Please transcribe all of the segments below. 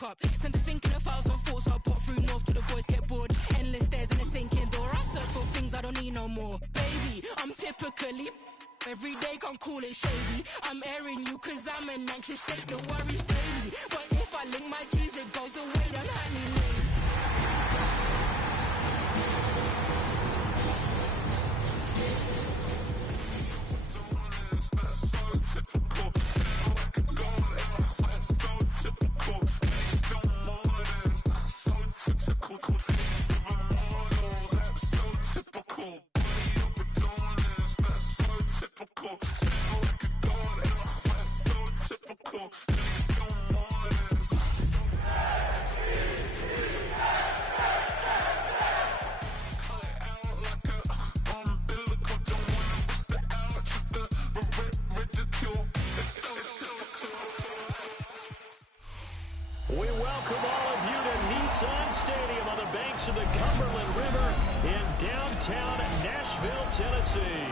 woke up. Tend to think in 1,000 thoughts. I pop through north to the voice, get bored. Endless stairs in a sinking door. I search for things I don't need no more. Baby, I'm typically every day, can't call it shady. I'm airing you cause I'm an anxious state, the worries daily. But if I link my G's, it goes away, then honey lady. We welcome all of you to Nissan Stadium on the banks of the Cumberland River in downtown Nashville, Tennessee.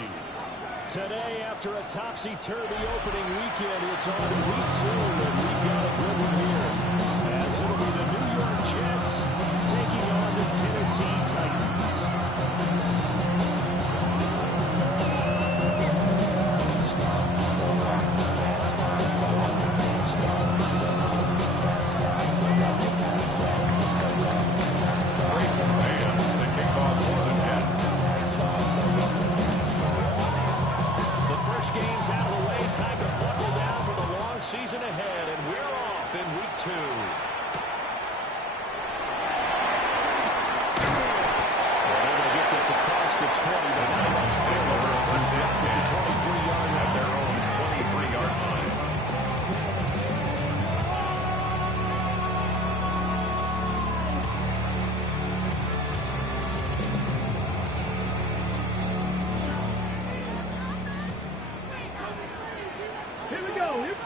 Today, after a topsy-turvy opening weekend, it's on week 2, and we've got a good one here, as it'll be the New York Jets taking on the Tennessee Titans. Games out of the way, time to buckle down for the long season ahead, and we're off in week 2. They're going to get this across the 20. The Titans at the 23-yard line, their own 23-yard line.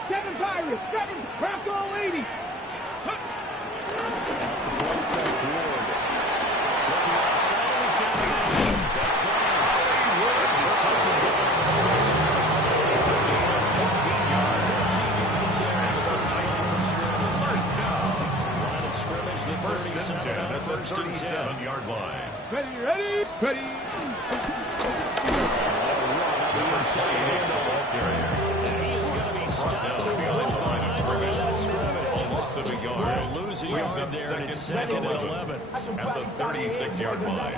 Seven Pirates, 7 Bronco 80. First and 10 at the 37-yard line. Ready. He is going to be stopped behind the line of scrimmage. Loss of a yard. Losing yard there, and it's second and 11. At the 36-yard line.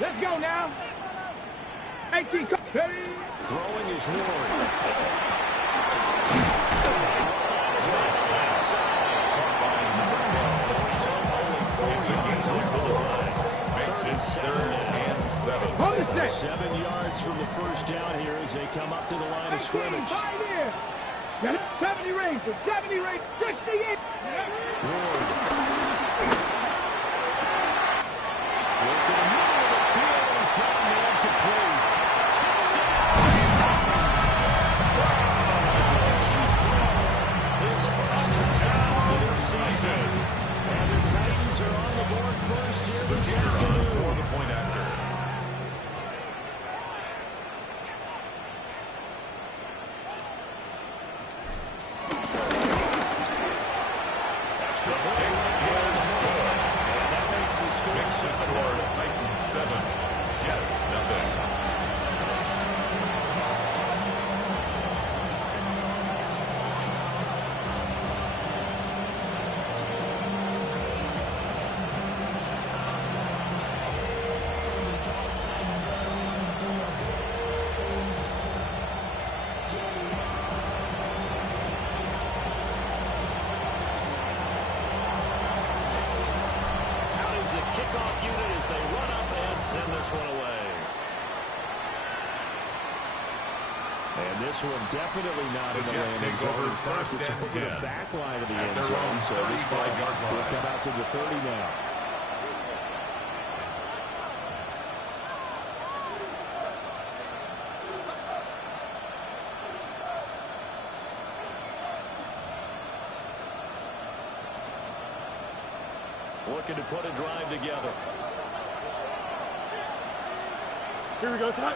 Let's go now. 18, ready. Throwing is Ward. It's 3rd and 7. 7 yards from the first down here as they come up to the line of scrimmage. 70 range, 68. Ward. Look in the middle of the field. He's got a man complete. Touchdown. Keith Brown, his first touchdown of the season. And the Titans are on the board first here this afternoon. For the point after. Extra point. And that makes the score. Titans 7. Jets nothing. Kickoff unit as they run up and send this one away. And this one definitely not in the landing zone. In fact, it's over the back line of the end zone. So this ball will come out to the 30 now. Looking to put a drive together. Here we go, son.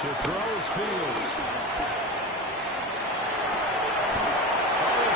To throw is Fields. Oh,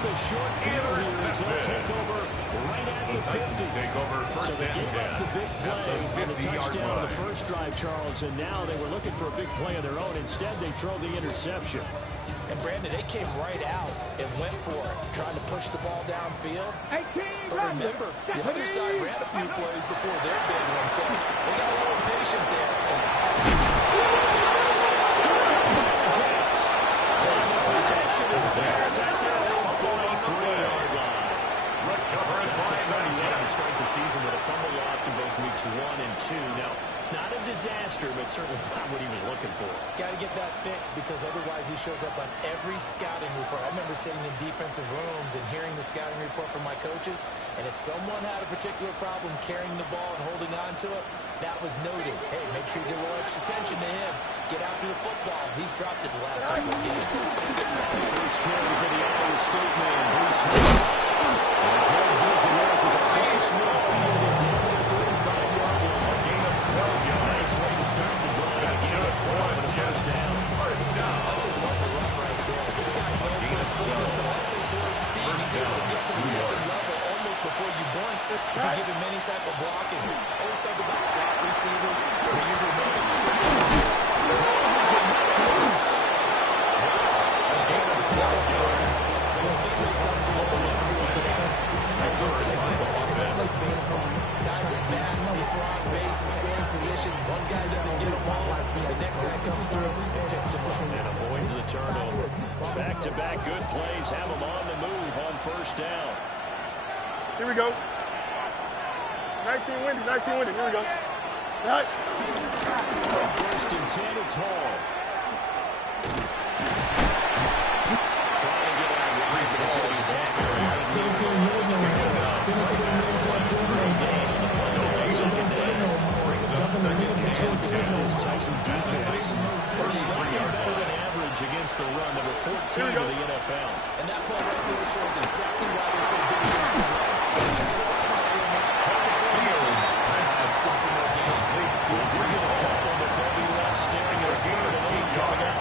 the short field here as they'll take over right at the 50. Take over first So they and gave 10 up the big play at on the the 50-yard touchdown on the line. first drive, Charles, and now they were looking for a big play of their own. Instead, they throw the interception. And Brandon, they came right out and went for it, trying to push the ball downfield. 18, But remember, the other side ran a few plays before their big one, so they got a little impatient there. And the possession is theirs at their own 43-yard line. Recovering by Trying to end the start of the season with a fumble lost in both weeks 1 and 2. Now, it's not a disaster, but certainly not what he was looking for. Got to get that fixed because otherwise he shows up on every scouting report. I remember sitting in defensive rooms and hearing the scouting report from my coaches, and if someone had a particular problem carrying the ball and holding on to it, that was noted. Hey, make sure you get a little extra attention to him. Get after the football. He's dropped it the last couple of games. First carry for the Iowa State man, Bruce Smith. And Greg Vision is a close midfield and down to the 45-yard line. gain of 12 yards. Nice way to start the drive. A gain of 12 and a first down. First down. That's a level up right there. This guy's known for his quickness, but also for his speed. He's able to get to the second level almost before you blink. If you give him any type of blocking. Always talk about slot receivers. They're usually known as when a teammate comes along and screws it up, it's like baseball. Guys at bat, people are on base in scoring position. One guy doesn't get them all. The next guy comes through and picks them up. And avoids the turnover. Back-to-back good plays have them on the move on first down. Here we go. 19 winning, 19 winning. Here we go. Right. First and 10, it's Hall. Trying to get out of the reach, but it's going to be tackled. Brings up second and 10. This Titan defense. They're slightly better than average against the run, number 14 in the NFL. And that play right there shows exactly why they're so good against the run. They keep the line of scrimmage, held the ball teams, and stopped them from their game. We'll bring in a couple, but they'll be left staring at a 3rd and 8 coming up.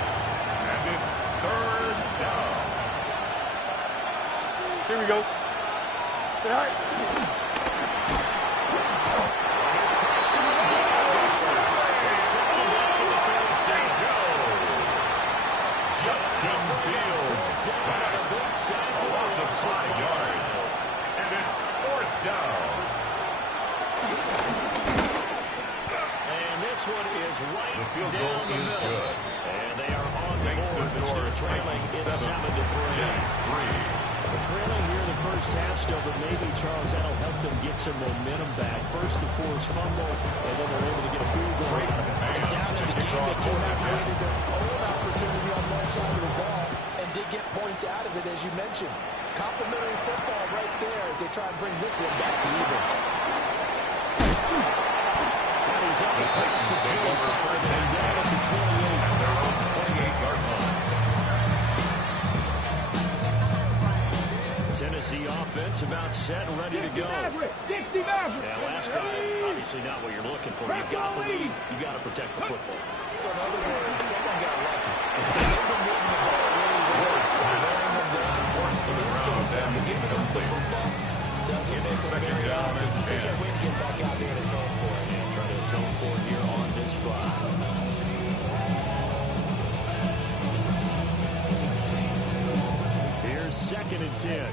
And it's third down. Here we go. Right. Justin Fields. Loss of 5 yards. And it's fourth down. And this one is right The field goal down the is middle. good. And they are on the Makes board. the Instead score of trailing, it's 7 7-3. Jets 3. Trailing here in the first half still, but maybe, Charles, that'll help them get some momentum back. First, the forced fumble, and then they're able to get a field goal out of it. And down in the game, they came out created their own opportunity on one side of the ball and did get points out of it, as you mentioned. Complimentary football right there as they try and bring this one back to even. And he's up across the Take over 25 first and and down 10. at the 28. And they're on the 28-yard line. Tennessee offense about set and ready to go. Dixie Maverick. Now, last drive, obviously not what you're looking for. You've got the lead. You've got to protect the football. So in other words, someone got lucky. They've been moving the ball really well. They're wearing them down. In this case, them giving up the football doesn't make them very often. There's a way to get back out there and atone for it. And try to atone for it here on this drive. Here's 2nd and 10.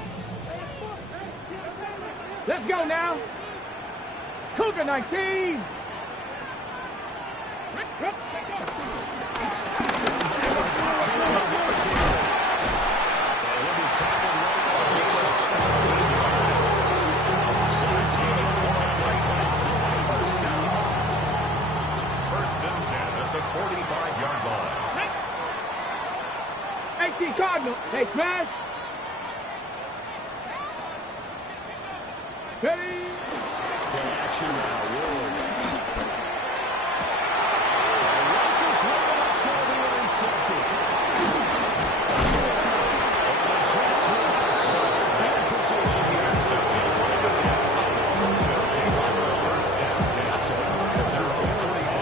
Let's go now. Cougar 19. First and 10 at the 45-yard line. 18 Cardinals. They smash. Ready. Play action now. Ward. Rifles one, it's going to be intercepted. And transfer has solid field position here. It's the 10-5.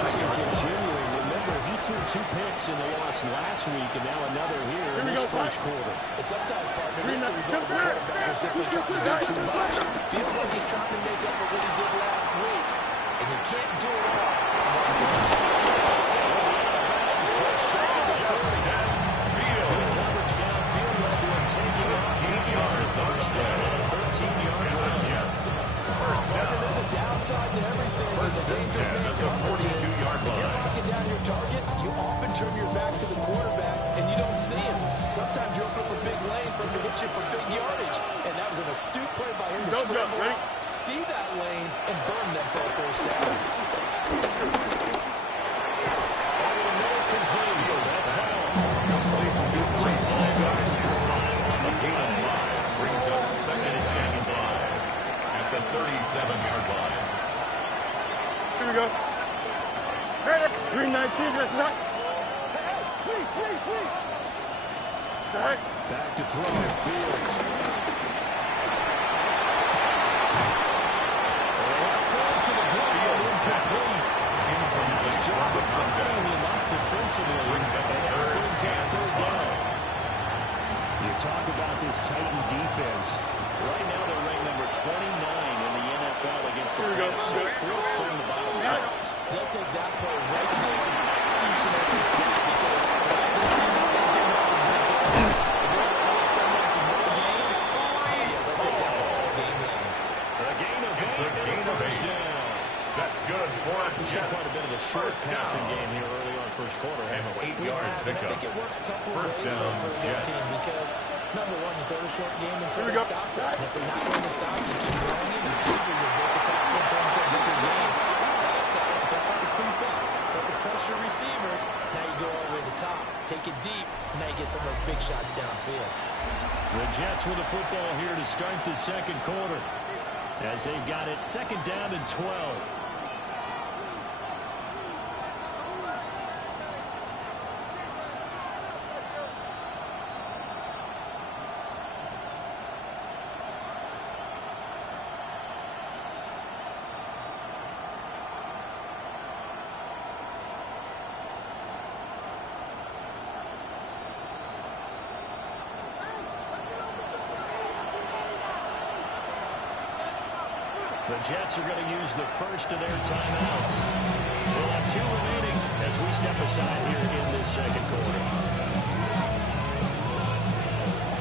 Continuing. Remember, he threw 2 picks in the loss last week, and now another here in this first quarter. Sometimes, partner, this is over. to hit you for big yardage. And that was an astute play by him to Don't jump, scramble ready? out, see that lane, and burn them for a first down. Over the middle, complete. That's home. Brings 5 yards here. 5 on the gain of 5. Brings up second and 5 at the 37-yard line. Here we go. Hey, green 19, that's right. Please. It's all right. Back to throw. Fields. Falls to the ground. Incomplete. Nice job of covering him up defensively. Brings up third down. You talk about this Titan defense. Right now they're ranked number 29 in the NFL against the pass. So fourth from the bottom charts. They'll take that play right there each and every snap because throughout the season they've given up some big plays. If they're going to win so much in one game, they'll take that ball all game long. A gain of 8 and a first down. That's good for We've seen quite a bit of a short passing game here early on first quarter, haven't we? 8-yard And I pickup. think it works a couple of First ways down, for this Jets. team because, number one, you throw the short game until Here we they go. stop it. And if they're not going to stop, you keep throwing it, and occasionally you break a tackle and turn into a bigger game. Also, if they start to creep up, start to pressure receivers, now you go over the top, take it deep, and now you get some of those big shots downfield. The Jets with the football here to start the second quarter as they've got it second down and 12. The Jets are going to use the first of their timeouts. We'll have 2 remaining as we step aside here in this second quarter.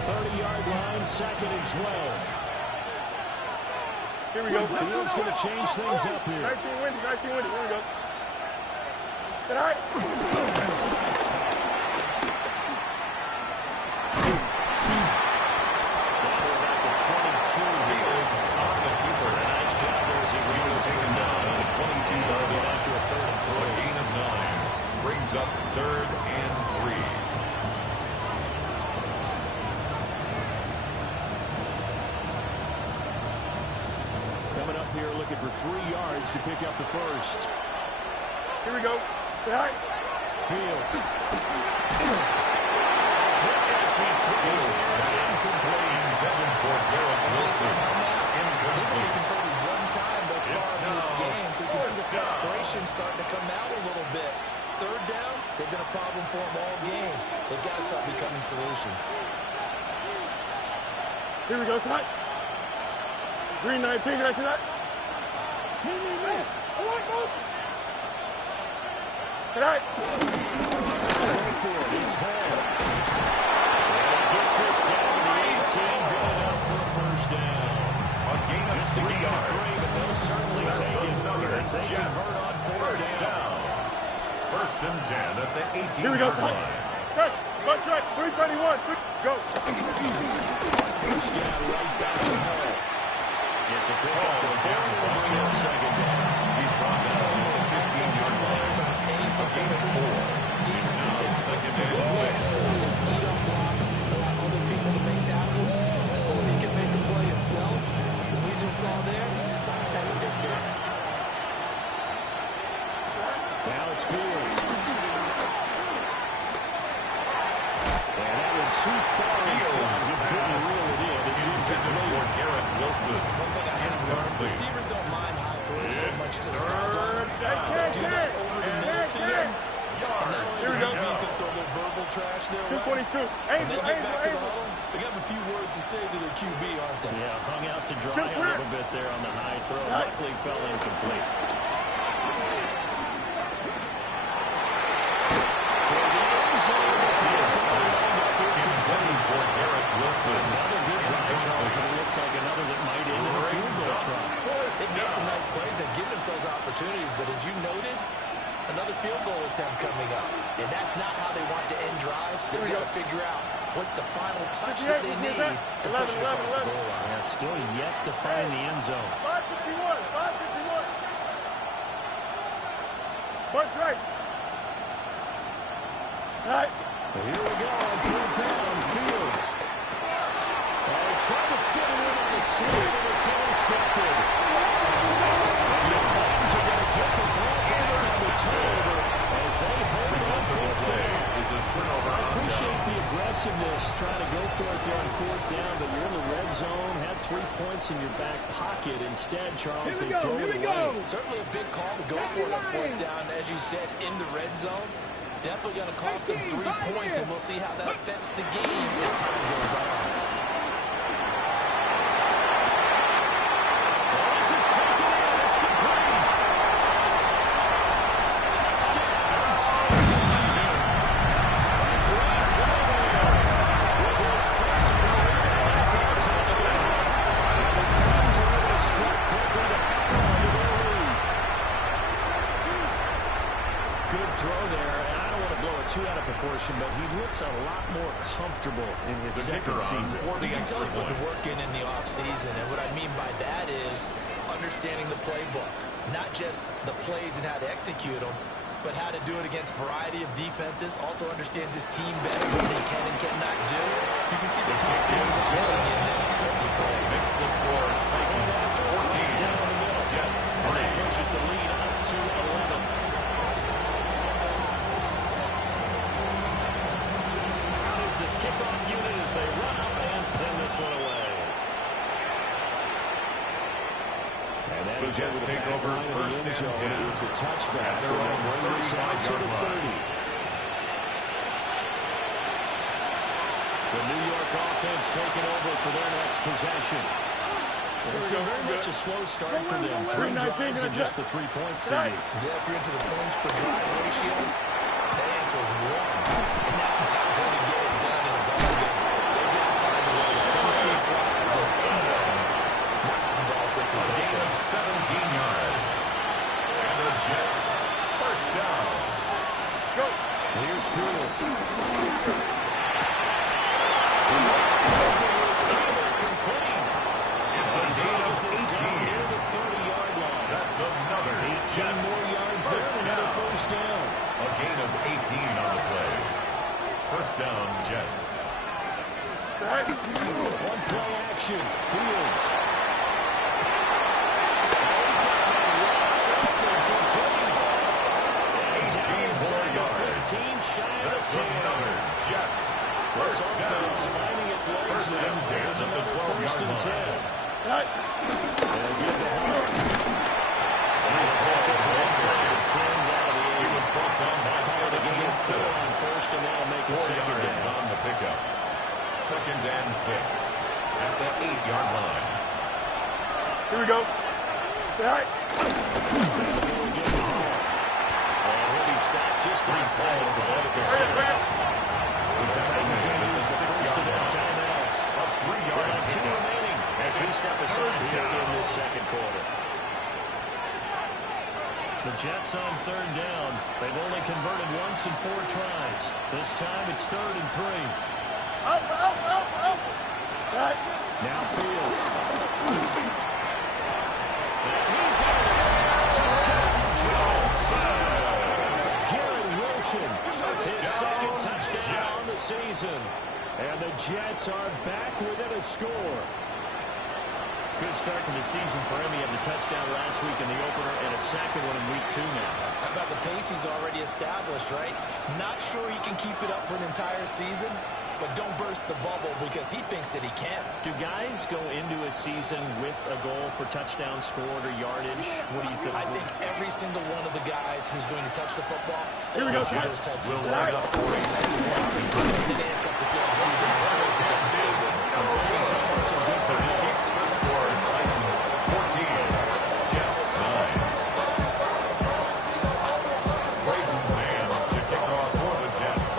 30-yard line, second and 12. Here we go. Fields going to change things up here. 19 windy. Here we go. It's all right. Up 3rd and 3. Coming up here looking for 3 yards to pick up the first. Here we go. All right. Fields. As he throws incomplete. Intended for Garrett Wilson. They've only Incomplete. converted one time thus far in this game, so you can see the frustration starting to come out a little bit. Third downs, they've been a problem for them all game. They've got to start becoming solutions. Here we go, tonight. Green 19, did I see that? Me. All right, go. Tonight. It's Hall. Gets this down to the 18, going out for a first down. A gain of Just a 3 gain of yards. 3, but they'll certainly That's take it another as they Jets. convert on First down. First and 10 at the 18-yard Here we go, line. tonight. Press. Bunch right. 331. Go. First down right back to Hall. It's a pick up the 40 on second down. He's brought down at the 15-yard line. A gain of 4. He's now second and 6. Just eat up blocks, allow other people to make tackles, or he can make a play himself, as we just saw there. That's a big day. Now it's Fields. And that went too far in front. You couldn't reel it in. It's Intended for Garrett Wilson. One thing I have learned, receivers don't mind high throws so much to the sideline. They do that over the middle to you. And not only the DB's going to throw their verbal trash their way, 222. when they get back to the Angel. huddle, they got a few words to say to their QB, aren't they? Yeah, hung out to dry a little bit there on the high throw. Luckily fell incomplete. Intended for Garrett Wilson. Another good drive, Charles, but it looks like another that might end in a field goal try. They've made some nice plays. They've given themselves opportunities, but as you noted, another field goal attempt coming up. And that's not how they want to end drives. They've got to figure out What's the final touch that they need to push it across the goal line? Yeah, still yet to find the end zone. 551, 551. Bunch right. All right. Here we go on fourth down, Fields. They try to fit it in on the seam, and it's intercepted. And the Titans are going to get the ball back on the turnover as they hold on fourth down. I appreciate the aggressiveness trying to go for it there on fourth down, but you're in the red zone, had 3 points in your back pocket. Instead, Charles, they throw it away. Certainly a big call to go for it on fourth down, as you said, in the red zone. Definitely going to cost them 3 points, and we'll see how that affects the game as time goes on. This is taken in. It's complete. Touchdown, Titans. With his first career NFL touchdown. The Titans are able to strike quickly to hang on to their lead. Good throw there. Blow it too out of proportion, but he looks a lot more comfortable in his second season. You can tell he put the work in the offseason, and what I mean by that is understanding the playbook. Not just the plays and how to execute them, but how to do it against a variety of defenses. Also understands his team better, what they can and cannot do. You can see the confidence rising in him as he plays. Makes the score Titans 14 Down the middle. Jets And that 3. pushes the lead up to 11. The kickoff unit as they run up and send this one away. And that The is Jets over the take back over line of the first end and zone. 10. It's a touchback. At their own Bring this out to the 35-yard 30. The New York offense taking over for their next possession. It's been very much a slow start for them. 3 drives and just the 3 points they need. Yeah, if you're into the points per drive ratio, that answer is 1. And that's not going to get it done in a ball game. They've got to find a way to finish these drives and end zones, not having balls get to the A gain of 17 yards. And the Jets first down. Go. Here's Fields. It's a gain of 18. Near the 30-yard line. That's another 18 more yards there, another first down. A gain of 18 on the play. First down, Jets. One play action. Fields. That's another Jets. This First offense down. finding its legs First now. and 10 Here's at the another 12-yard first and 10. line. Right. They'll give the help. He's taken inside the 10 down to the 8. He was brought down by Call it a game of 4 on first, and now make it 4 second yards down. on the pickup. Second and 6 at the 8-yard line. Here we go. Right. And he'll be stopped just outside of the 6. The Titans going to use the first of their timeouts. A 3-yard With 2 pickup. remaining as we step aside here in this second quarter. The Jets on third down. They've only converted once in 4 tries. This time it's 3rd and 3. Out. Right. Now Fields. And he's out of there. Touchdown, Jets. Garrett Wilson, his second touchdown on the season. And the Jets are back within a score. Good start to the season for him. He had the touchdown last week in the opener and a second one in week 2 now. How about the pace he's already established, right? Not sure he can keep it up for an entire season, but don't burst the bubble because he thinks that he can. Do guys go into a season with a goal for touchdown scored or yardage? What do you think? I think every single one of the guys who's going to touch the football, Here we go, those Jets. types Will of goals rise up for those types of yards. They dance up to see how the season unfolds if they can stay with it. I'm thinking so far so good for him. The score, Titans 14, Jets 9. Braden Mann to kick off for the Jets.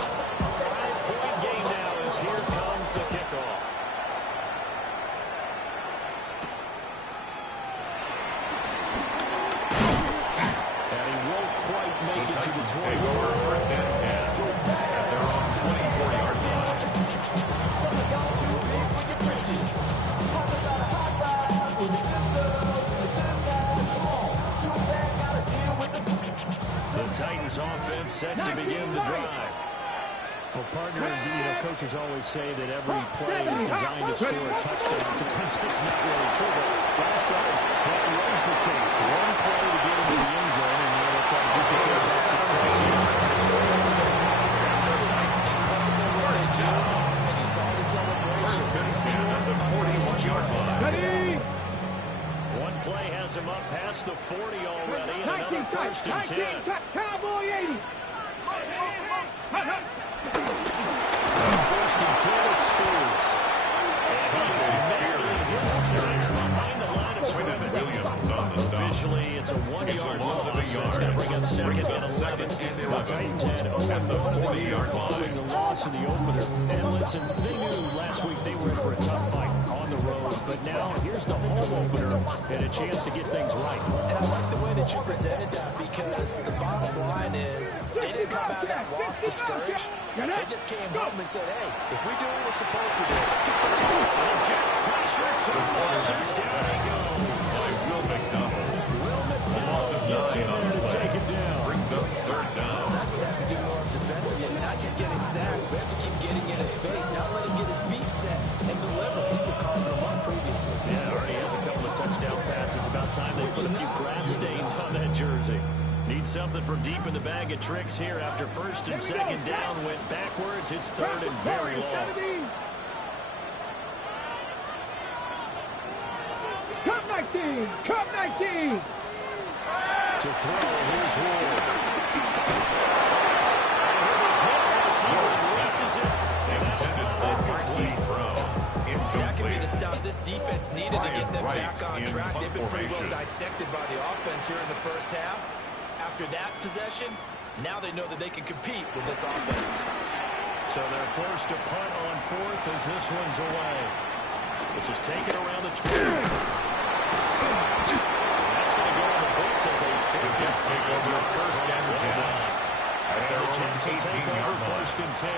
5-point game now as here comes the kickoff. And he won't quite make it to the Titans 20. take over first and 10 at their own 24-yard line. offense set to begin the drive. Well, partner, coaches always say that every play is designed to score a touchdown. Sometimes that's not really true, but last time that was the case. One play to get into the end zone, and they'll try to duplicate that success here. And you saw the celebration. At the 41-yard line. One play has him up past the 40 already, and another first and 10. Cowboy 80. First and 10 at Spears. And he is barely his tracks behind the line of scrimmage. Williams on the stop. Officially, it's a 1-yard loss. That's going to bring up second and 11. Titan 10 0-1 At the 40-yard following the line. loss in the opener. And listen, they knew last week they were in for a tough fight on the road. But now here's the home opener and a chance to get things right. And I like the way that you presented that, because the bottom line is they didn't come out of that loss discouraged. They just came home and said, hey, if we do what we're supposed to do. And Jets pressure to Rogers. Down he goes. By Will McDonald. Will Loss of McDonald gets in 9 on there the to take him play. down. Brings up third down. That's what they have to do more defensively, not just getting sacks, but have to keep getting in his face. Now let him get his feet set and deliver. He's been carving them up previously. Yeah, already has a couple of touchdown passes. About time they put a few grass stains on that jersey. Need something for deep in the bag of tricks here after first and second down went backwards. It's third and very long. Come 19! Come 19! To throw, here's Ward. Intended for Marquise Brown. That could be the Incomplete. stop this defense needed to get them Ryan back on Wright track. in They've been pretty well formation. dissected by the offense here in the first half. After that possession, now they know that they can compete with this offense. So they're forced to punt on fourth as this one's away. This is taken around the 20. That's going to go in the books as a The Jets take over first and 10. At And their the own Jets will take over 18-yard line. first and 10.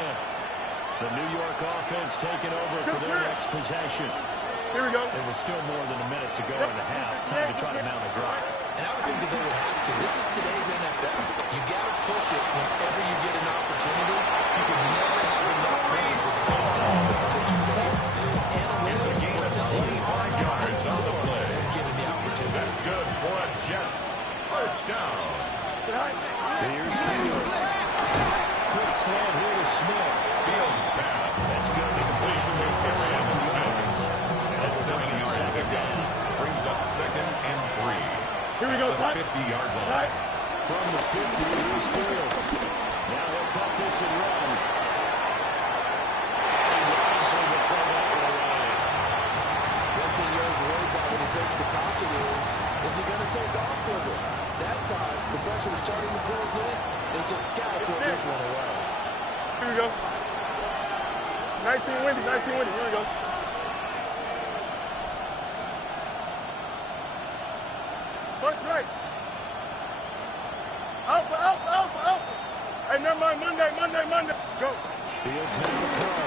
The New York offense taking over for their next possession. Here we go. There was still more than a minute to go in the half. Time to try to mount a drive. And I would think that they would have to. This is today's NFL. You got to push it whenever you get an opportunity. You can never have enough points with all the offenses that you face. It's a gain of 25 yards on the play. When given the opportunity. That's good for a Jets. First down. Here's Fields. Quick slant here to Smith. Fields pass. That's good. The completion rate for 7 yards. And a 7-yard pickup. Brings up second and 3. Here we go, The slide. 50-yard line. Slide. From the 50, here's Fields. Now he'll tuck this and run. And wisely to throw that one away. One thing you're always worried about when he breaks the pocket is he going to take off with it? That time, the pressure was starting to close in. They just got to throw this one away. Here we go. 19 windy, 19 windy. Here we go. Punch right. Alpha, alpha, alpha, alpha. Hey, never mind. Monday. Go. Fields now to throw.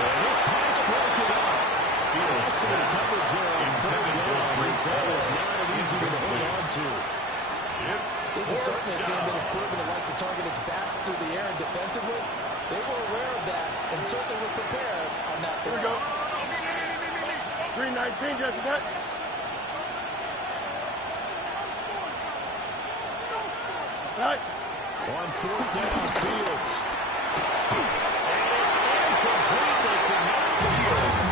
And this pass broken up. Excellent coverage there on third down. That is not an easy one to hold on to. This is certainly a team that has proven it likes to target its backs through the air and defensively. They were aware of that and certainly were prepared on that Here throw. we go. 319, Jesse. That. Right. On fourth down, Fields. And it's incomplete. They cannot Fields.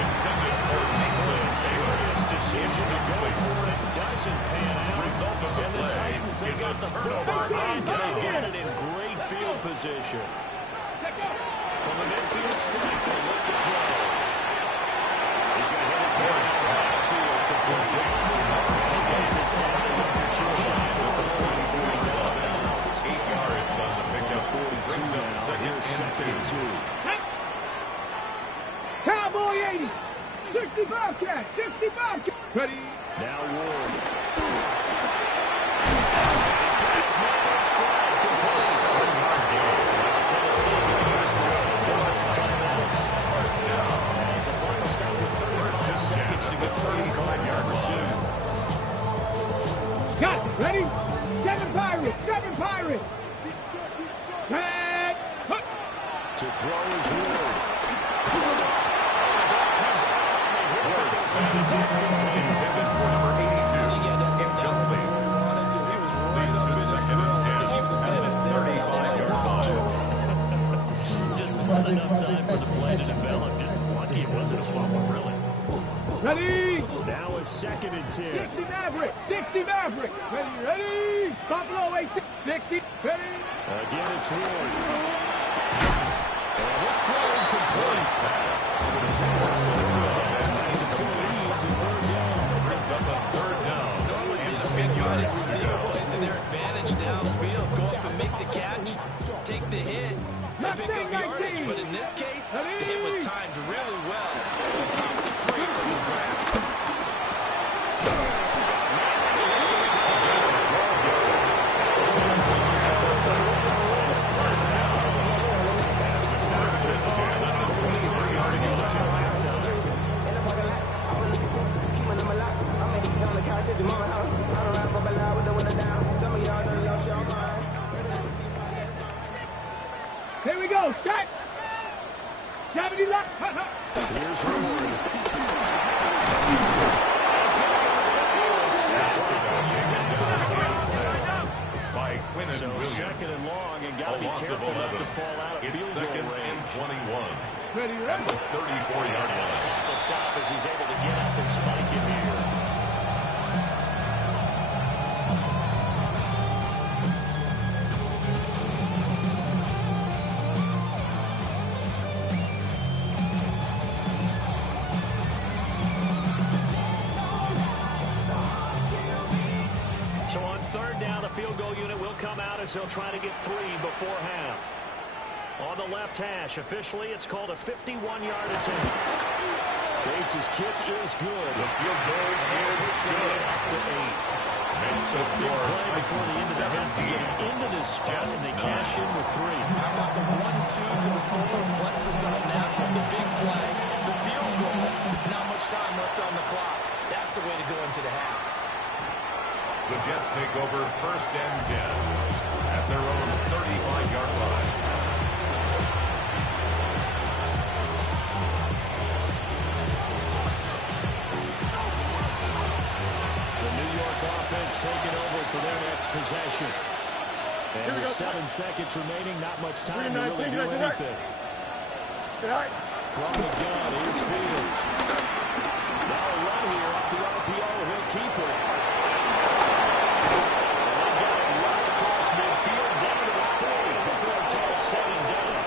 Intended for Mason. Curious decision to go for it. Doesn't pan out. Result of the And the play Titans, they is got a the turnover. football back, and they got it in great field position. From the midfield strike, they look to throw. He's going to hit his man out of the field completely. He's got this down as a picture shot for 8 yards on the pickup. 42 Brings up now. second Here's second and 2. and 2. Cowboy 80. 65 cat. 65 cat. Ready. Now Ward. He's got his man on stride. Complete. Tennessee uses the single timeouts. As the clock is down to 35 seconds to go. Call number 2. Got it. Ready? Seven Pirates. Seven Pirates. And put. To throw is Ward. Intended for number 82. Incomplete. Leads to second and 10. At the 35-yard line. Just not enough time for the play to develop. Just lucky it wasn't a fumble, really. Ready? Now a second and 10. 60 Maverick. 60 Maverick. Ready? Ready? Buffalo 8. 60. Ready? Again, it's Ward. And this throw incomplete. It's going to lead to third down. Brings up a third down. Normally being a big guarded receiver plays to their advantage downfield. Go up and make the catch, take the hit, and pick up yardage. But in this case, the hit was timed really well. He popped it free from his grasp. Here we go. Shot. 70 left. Here's Ward. By Quinnen So Williams. second and long, and got to be A loss of careful not 11. to fall out of It's field second goal and range. 21. Ready, At ready. the 34-yard line. Tackle stop as he's able to get up and spike him here. So on third down, the field goal unit will come out as they'll try to get 3 before half. On the left hash, officially, it's called a 51-yard attempt. Bates' kick is good. The field goal is good. Up to 8. Makes So the big score play before the end of the half to get 17. into this spot, and they cash in with 3. How about the 1-2 to the solar plexus on that one? The big play, the field goal. Not much time left on the clock. That's the way to go into the half. The Jets take over first and 10 at their own 35-yard line. The New York offense taking over for their next possession. And with 7 seconds remaining, not much time to really do anything. From the gun, here's Fields. Now a run here off the RPO. He'll keep it. And they got it right across midfield down to the 30 before it's all said and done.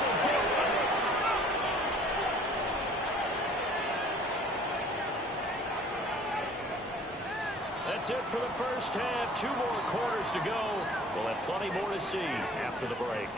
That's it for the first half. 2 more quarters to go. We'll have plenty more to see after the break.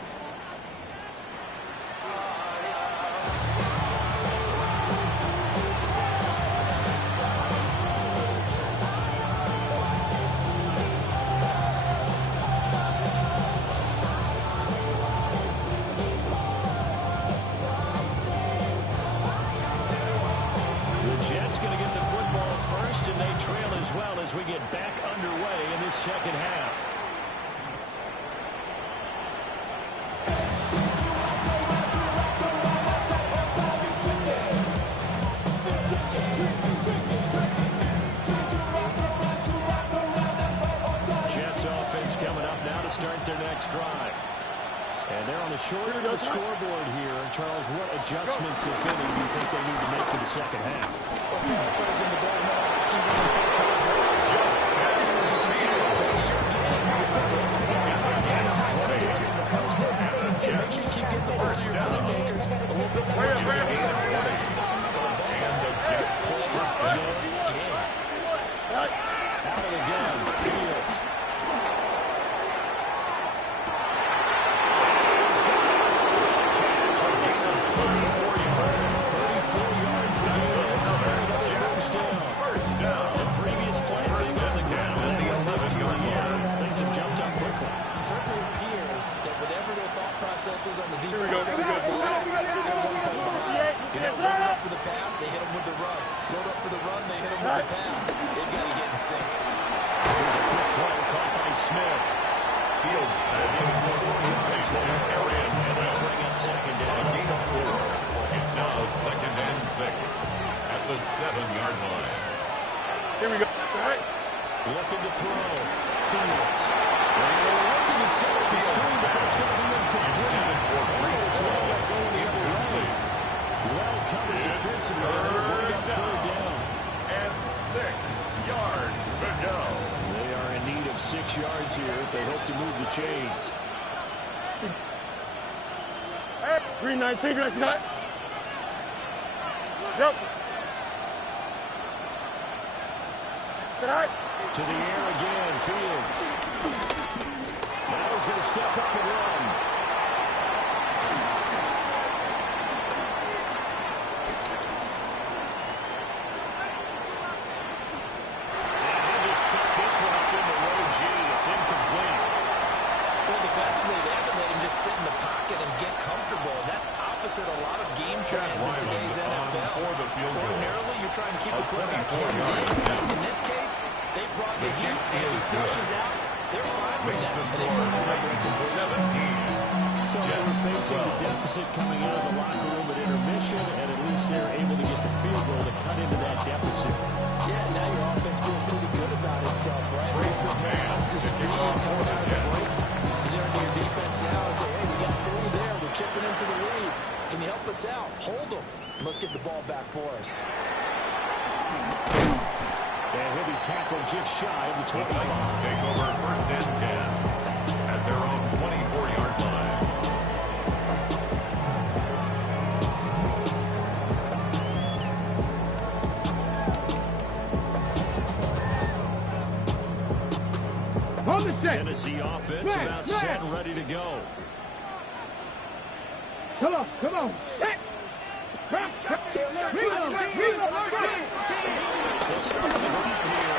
Jets going to get the football first, and they trail as well as we get back underway in this second half. Jets offense coming up now to start their next drive. And they're on the short end of the scoreboard here. And Charles, what adjustments, if any, do you think they need to make for the second half? Out of the gun, Fields. Processes on the defensive side. They're one play behind. You know, load up for the pass, they hit them with the run. Load up for the run, they hit them with the pass. They've got to get in sync. Here's a quick throw caught by Smith. Fields impatient area and They'll bring up second down. gain of 4. It's now 2nd and 6 at the 7-yard line. Here we go. All right. Looking to throw. Fields. They're looking to set up the screen, but that's going to be incomplete. Well covered defensively. Bring up third down. And 6 yards to go. They are in need of 6 yards here if they hope to move the chains. Hey, green 19, green 19. Jump. Sit high. To the air again, Fields. Now he's going to step up and run. And he'll just chuck this one up in the low G. It's incomplete. Well, defensively, they haven't let him just sit in the pocket and get comfortable. And that's opposite a lot of game plans in today's NFL. Ordinarily, you're trying to keep the quarterback hemmed in. In this case, they brought the heat, and if he pushes out, they're fine with that. And they force him over completion. So they were facing the deficit coming out of the locker room at intermission, and at least they're able to get the field goal to cut into that deficit. Yeah, now your offense feels pretty good about itself, right? Up to speed coming out of the break. You turn to your defense now and say, hey, we got 3 there. We're chipping into the lead. Can you help us out? Hold them. Let's get the ball back for us. And he'll be tackled just shy of the 25. The Titans take over 1st and 10 at their own 24-yard line. Tennessee offense about set and ready to go. Come on, come on. Set. They'll start on the ground here.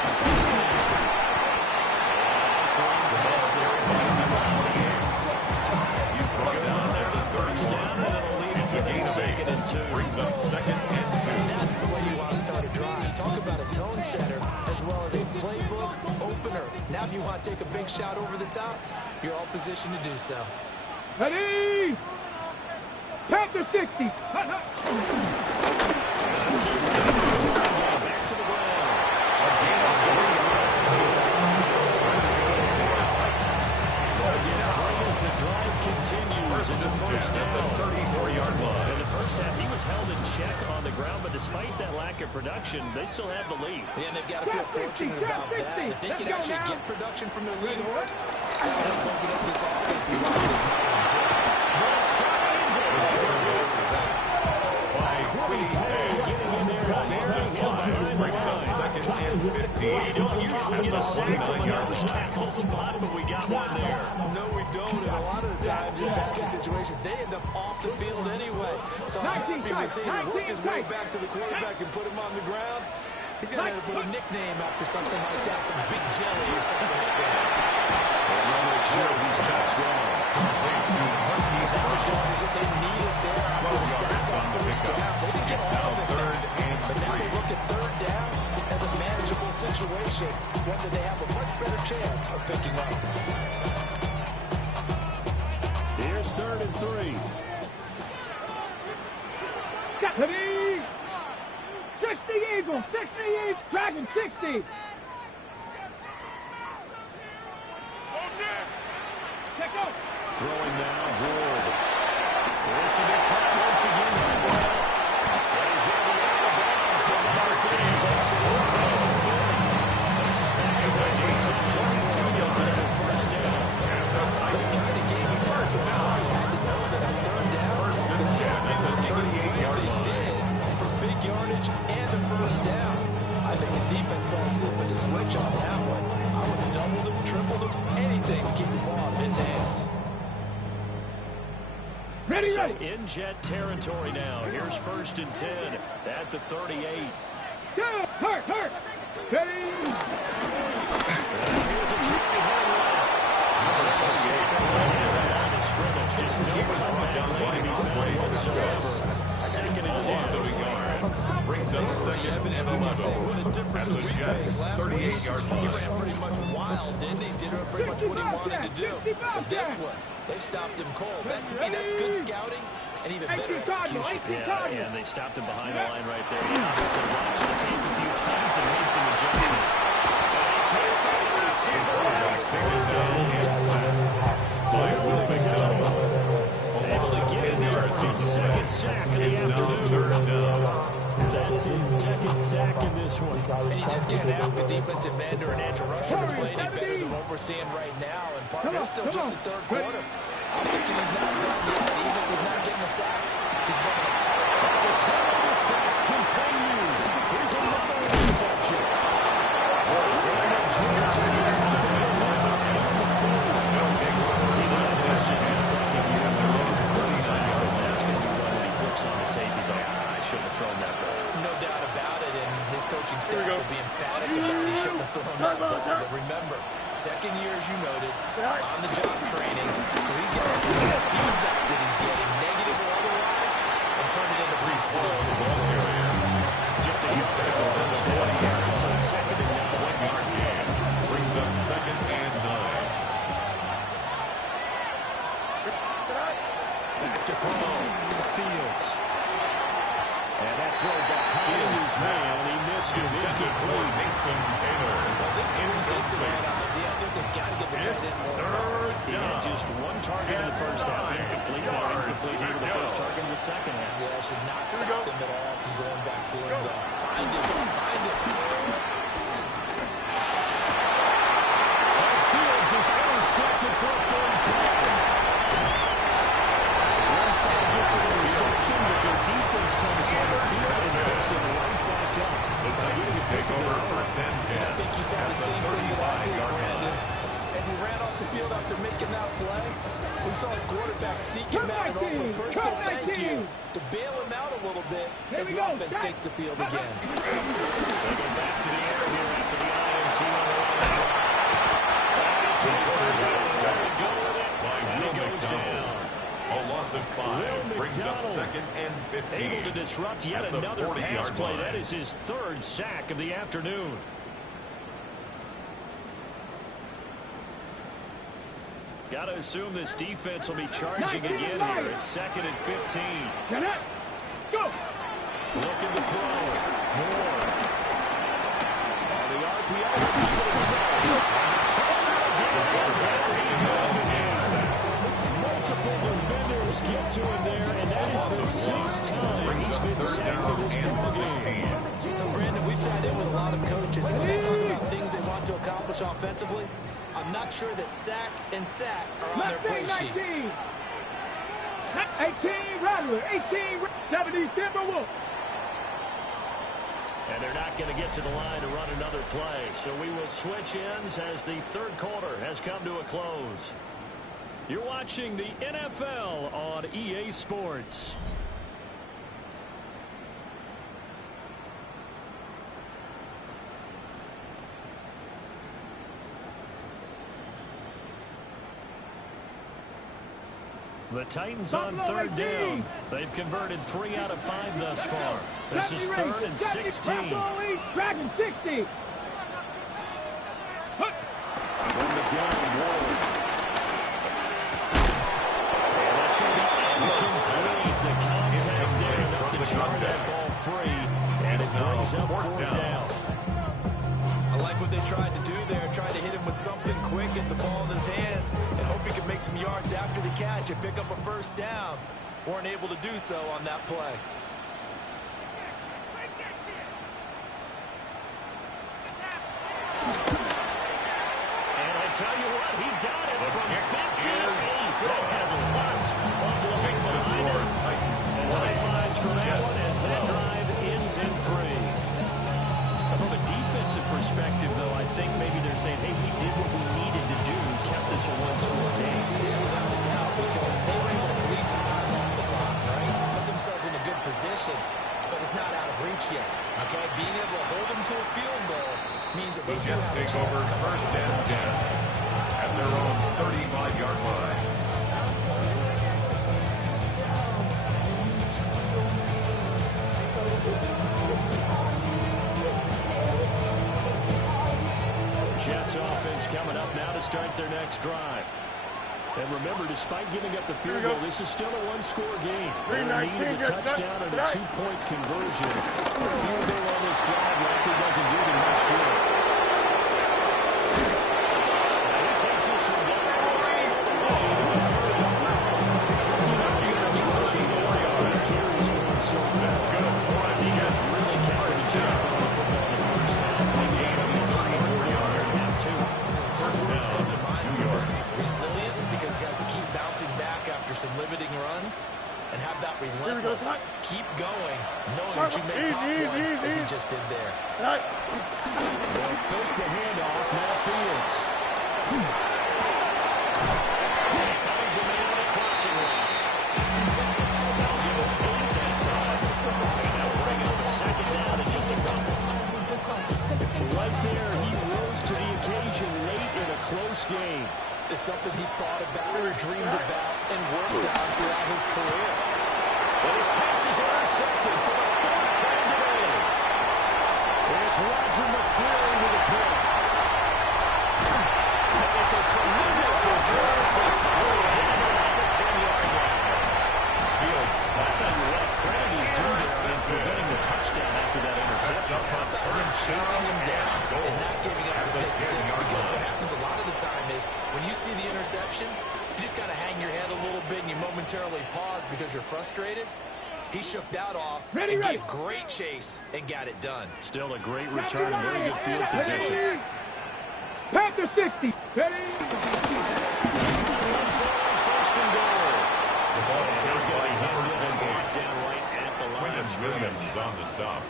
He's brought it down there to 3rd down, and it'll lead to gain of 8. Brings up 2nd and 2. That's the way you want to start a drive. Talk about a tone setter as well as a playbook opener. Now if you want to take a big shot over the top, you're all positioned to do so. Ready? Panther 60. Back to the ground. As the drive continues into 1st down. 34-yard line. In the first half, he was held in check on the ground, but despite that lack of production, they still have the lead. And they've got to feel fortunate about that. If they can actually get production from their lead horse, that would help open up this offense and lock this margin too. Brings up 2nd and 15. We don't usually get a sack from a nose tackle spot, but we got one there. No, we don't. And a lot of the times in passing situations, they end up off the field anyway. So I'm happy we see him work his way back to the quarterback and put him on the ground. He's going to have to put a nickname after something like that, some big jelly or something like that. They'll make sure he's touchdown. He's out of yards that they needed there after the sack on 1st down. They didn't get all of it there. But now they look at 3rd down as a manageable situation, one that they have a much better chance of picking up. Here's 3rd and 3. Ready? 60 Eagles, 60 Eagles, Dragon 60. Throwing now, Ward. This will be caught once again by Brown. He's going to be out of bounds, but number 3 takes it inside the 40. Back to the receptions for Fields and a 1st down. They kind of gave you first down. You had to know that on 3rd down, the Cowboys were looking as way as they did for big yardage and a 1st down. I think the defense fell asleep with the switch on that one. I would have doubled him, tripled him, anything to keep the ball in his hands. Ready, So ready. in jet territory now. Here's 1st and 10 at the 38. Go, hurt. Ready? Here's a try here left. Just no comeback lane to be found whatsoever. Second and 10. Loss of a yard. Brings up second and 11. At the Jets' 38-yard He line. ran pretty much wild, didn't he? Did pretty much what he wanted to do. But this one, they stopped him cold. That, to me, that's good scouting and even better execution. Yeah, and they stopped him behind the line right there. He obviously watched the tape a few times and made some adjustments. He's taken down and set by Will McDonald. Able to get in there for his second sack of the afternoon. Third down. That's his second sack in this one. And you just can't ask a defensive end or an edge rusher to play any better than what we're seeing right now. And part of it's still just the third quarter. I'm thinking he's not done yet, even if he's not getting a sack. He's running up. The turnover fest continues. Here's another interception. See, that's just his second year in the row. He's pretty good. That's going to be one when he flips on the tape. He's like, I shouldn't have thrown that ball. No doubt about it, and his coaching staff will be emphatic about he shouldn't have thrown that ball. But remember, second year, as you noted, on-the-job training, so he's got to take his feedback that he's getting, negative or otherwise, and turn it into brief flow. Just a huge bit of first 20 yards. So second and 1 yard gain. Brings up second and 9. back to throw. Fields. And that throw behind his man. He missed it. Incomplete. Mason Taylor. Well, this is the right idea. I think they've got to give the tight end more Third He had down. just one target in the first half. Incomplete. Now incomplete here to the first target in the second half. Yeah, I should not stop them at all from going back to him. Find him. Find him. And Fields is intercepted for a third time. One side gets an interception, but their defense comes on the field and picks him right back up. The Titans take over first and 10. I think you saw the same thing that I did, Brandon. As he ran off the field after making that play, we saw his quarterback seek him out and offer a personal thank you to bail him out a little bit as the offense takes the field again. They go back to the air here after the INT on the last drive. And he goes down. A loss of 5 brings up second and 15. Able to disrupt yet At the another 40-yard pass play. line. That is his third sack of the afternoon. Got to assume this defense will be charging again here. It's second and 15. Get it. Go. Looking to throw. Moore. On the RPO. Looking for the throw. Pressure again. And down he goes again. Multiple defenders get to him there, and that is the sixth time he's been sacked in this ballgame. So, Brandon, we've sat in with a lot of coaches, and when they talk about things they want to accomplish offensively, I'm not sure that sack and sack are on their play sheet. 19. 18 Rattler. 18 70 Timberwolves. And they're not going to get to the line to run another play, so we will switch ends as the third quarter has come to a close. You're watching the NFL on EA Sports. The Titans on third down. They've converted 3 out of 5 thus far. This is third and 16. Dragon 60. From the gun, Ward. And that's going to be incomplete. The contact there enough to jar that ball free. And it brings up fourth down. I like what they tried to do there, tried to hit him with something quick, get the ball in his hands, and hope he could make some yards after the catch and pick up a first down. Weren't able to do so on that play. And I tell you what, he got it from 58. That has lots of looking behind it. And high fives for that one as that drive ends in 3. From a defensive perspective, though, I think maybe they're saying, hey, we did what we needed to do. We kept this a one-score game. Yeah, without a doubt, because they were able to bleed some time off the clock, right? Put themselves in a good position, but it's not out of reach yet, okay? Being able to hold them to a field goal means that they do Jets have a take chance over to come first out of and this 10 game. at their own 35-yard line. Jets offense coming up now to start their next drive. And remember, despite giving up the field goal, this is still a one-score game. They're in need of a touchdown and a two-point conversion. A field goal on this drive likely doesn't do them much good. He takes this one down almost all the way to the 30. 59 yards rushing and carries for him so fast. The defense really kept him in check on the football in the first half. They gave him a smart 4 and half, too. So the two words come to mind. New York. Resilient, because he has to keep bouncing back after some limiting runs. And how about relentless? Keep going, knowing that you may pop one, as he just did there. They'll fake the handoff. Now Fields. He finds a man on the crossing line. They'll give him 8 that time. And they'll bring up a second down in just a couple. Right there, he rose to the occasion late in a close game. It's something he thought about, dreamed about, and worked on throughout his career. But his pass is intercepted for the 4th time today. It's Roger McCreary with a pick. And it's a tremendous return as they finally get him at the 10-yard line. Fields, that's how you let credit is due there in preventing the touchdown after that interception. How about him chasing him down and not giving up the pick six? Because what happens a lot of the time is when you see the interception, you just kind of hang your head a little bit and you momentarily pause because you're frustrated. He shook that off and gave great chase and got it done. Still a great return and very good field position. Panther 60. Ready? First and goal. The ball is going to be handled and brought down right at the line of Williams is on the stop.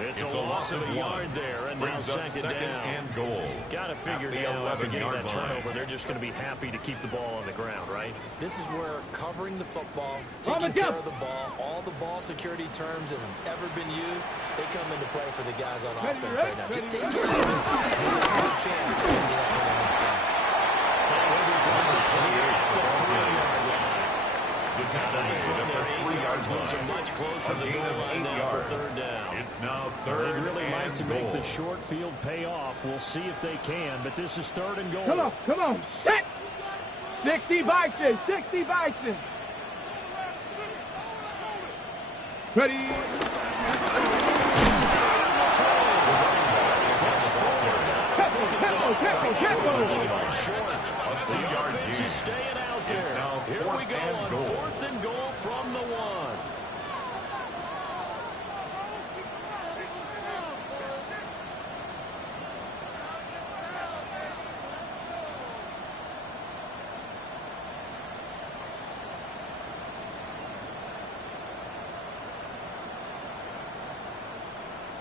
It's a loss of a yard there, and now second down. And goal. Got to figure now after getting that turnover, they're just going to be happy to keep the ball on the ground, right? This is where covering the football, taking care of the ball, all the ball security terms that have ever been used, they come into play for the guys on offense right now. Just take care of it. You have no chance of ending up winning this game. The tackle is at the 3-yard line. Much closer to the goal line now for third down. It's now third They'd really like to and make goal. the short field pay off. We'll see if they can, but this is third and goal. Come on, set. 60 Bison, 60 Bison. Ready? Tempo. A 3-yard Offense gain. is staying out there. It's now Here we fourth go and on goal. 4th and goal from the 1.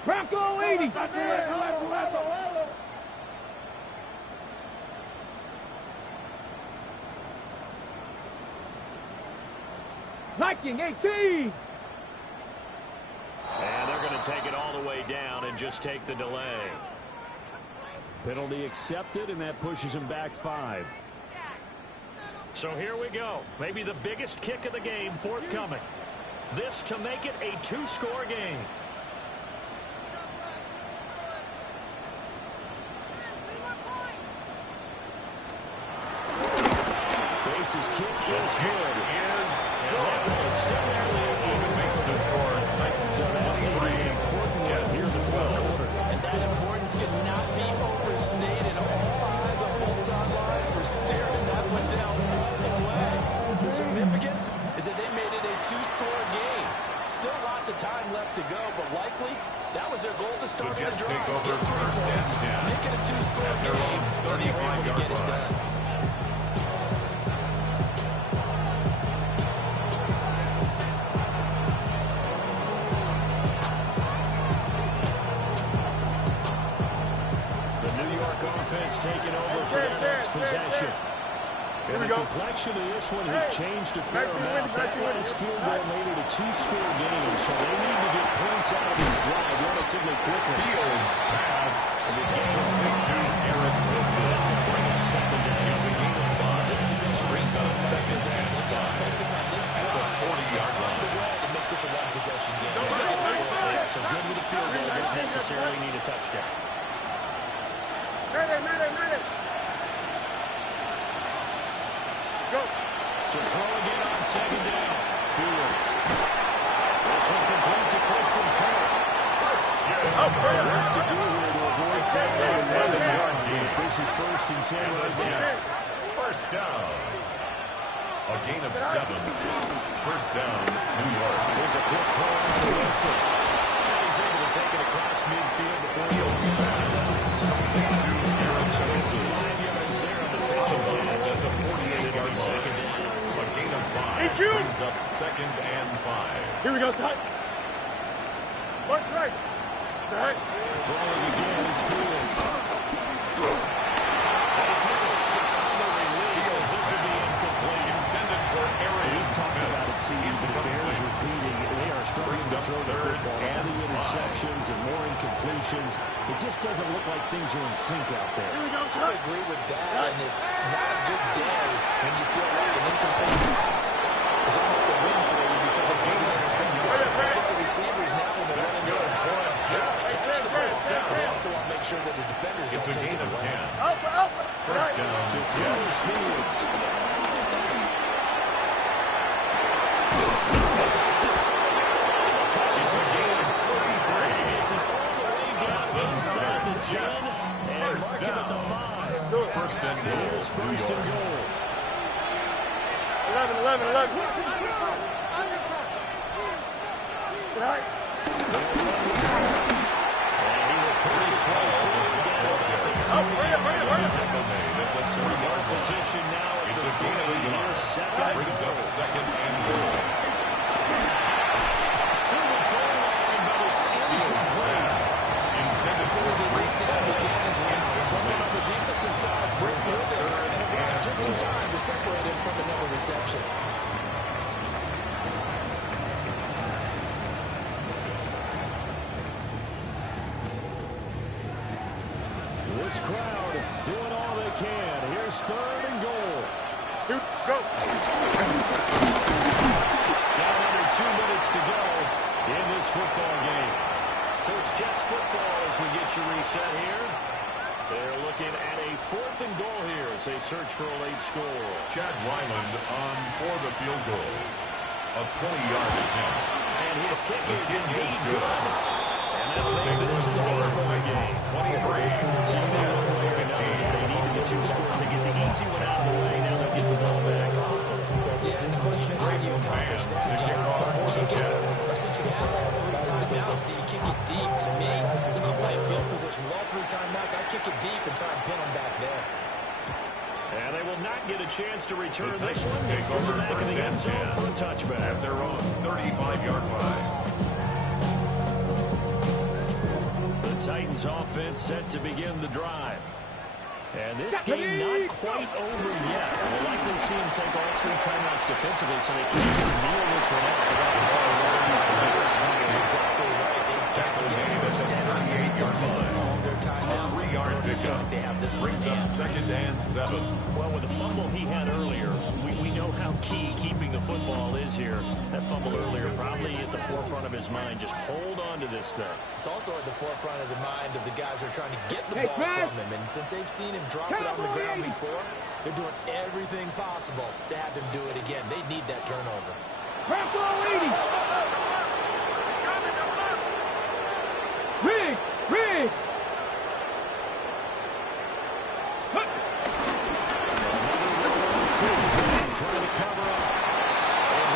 Bronco 80. Viking 18. And they're going to take it all the way down and just take the delay. Penalty accepted, and that pushes him back 5. So here we go. Maybe the biggest kick of the game forthcoming. This to make it a 2-score game. Bates' kick is good. So that's an important one here in the fourth quarter. And that importance cannot be overstated. All eyes on both sidelines were staring that one down all the way. The significance is that they made it a 2-score game. Still lots of time left to go, but likely that was their goal to start the drive. Take over first and 10. Make it a 2-score game. 35-yard get it line. done. Offense taking over for their next possession. And the complexion of this one has changed a fair amount. That last field goal made it a 2-score game, so they need to get points out of this drive relatively quickly. Fields pass. And the game to Aaron Wilson. That's going to bring him second down. It's a game of 5. This possession brings up second down. They've got to focus on this drive. 40-yard Find line. a way to make this a one-possession game. So good with a field goal, don't necessarily need a touchdown. Hey, man, to throw again on second down. Fields. This one complete to Christian Kirk. Work to do here to avoid fouling an 11-yard gain. This is 1st and 10 right now. First down. A gain of 7. First down, New York. Here's a quick throw to Wilson. He's able to take it across midfield before he opens pass. To Aaron Jones. 5 yards there on the pitch and catch. At the 48-yard Second line. down. A gain of 5 brings up 2nd and 5. Here we go, side. March right. Side. Throwing again is Fields. And he takes a shot on the release as this will be incomplete. Intended for Aaron We've talked Smith. about it, CD, but it bears repeating. They are struggling to throw the football. All the interceptions and more incompletions. It just doesn't look like things are in sync out there. Here we go, I side. agree with that, and it's not a good day when you feel like an incomplete pass is almost a win for you because it wasn't intercepted. The receivers now in the running game catch the ball. They also want to make sure that the defenders It's a don't take gain it of away. 10. Up. First down To throw is Fields. It's a gain of 33. It's an all-the-way down inside the 10 and First marking at the down. 5. First and goal. Here's New 1st and York. goal. 11. Right. And he will push his way forward down about the Tackle made at the 3-yard line. position now at It's the a gain of 3. 8 yards. Here's second. Brings up 2nd and goal. To the goal line, but it's incomplete. Intended As soon as he reached it out again as well, someone on the defensive side broke with it and arrived just in time to separate him from another reception. This crowd doing all they can. Here's 3rd and goal. Here, go. Down under 2 minutes to go in this football game. So it's Jets football as we get you reset here. They're looking at a 4th and goal here as they search for a late score. Chad Ryland on for the field goal. A 20-yard attempt. And his kick is Kick indeed is good. good. And that'll make Takes this the a score 20-point game. 23. So you know earlier now that they needed the 2 scores to get the easy one out of the way. Now they'll get the ball back. Yeah, and the question is, how do you accomplish that? To kick off for the Jets. Or since you have all 3 timeouts, do you kick it deep? To me, I'm playing field position with all 3 timeouts. I kick it deep and try and pin them back there. And they will not get a chance to return The this Titans one. take It's from the over back of first the and end zone 10 for a touchback. At their own 35-yard line. The Titans offense set to begin the drive. And this game not quite over yet. We'll likely see him take all 3 timeouts defensively so they can't just kneel this one out. They'll have to try to run a few plays. Exactly right. They've got to get first down. They're using all their timeouts. 3-yard pickup. They have this Brings up 2nd and 7. Well, with the fumble he had earlier, we know how key keeping the football is here. That fumble earlier probably at the forefront of his mind. Just hold on to this thing. It's also at the forefront of the mind of the guys who are trying to get the Hey, ball Chris. from him. And since they've seen him drop it on the ground before, they're doing everything possible to have him do it again. They need that turnover. Crack all 80. Riggs. Trying to cover up.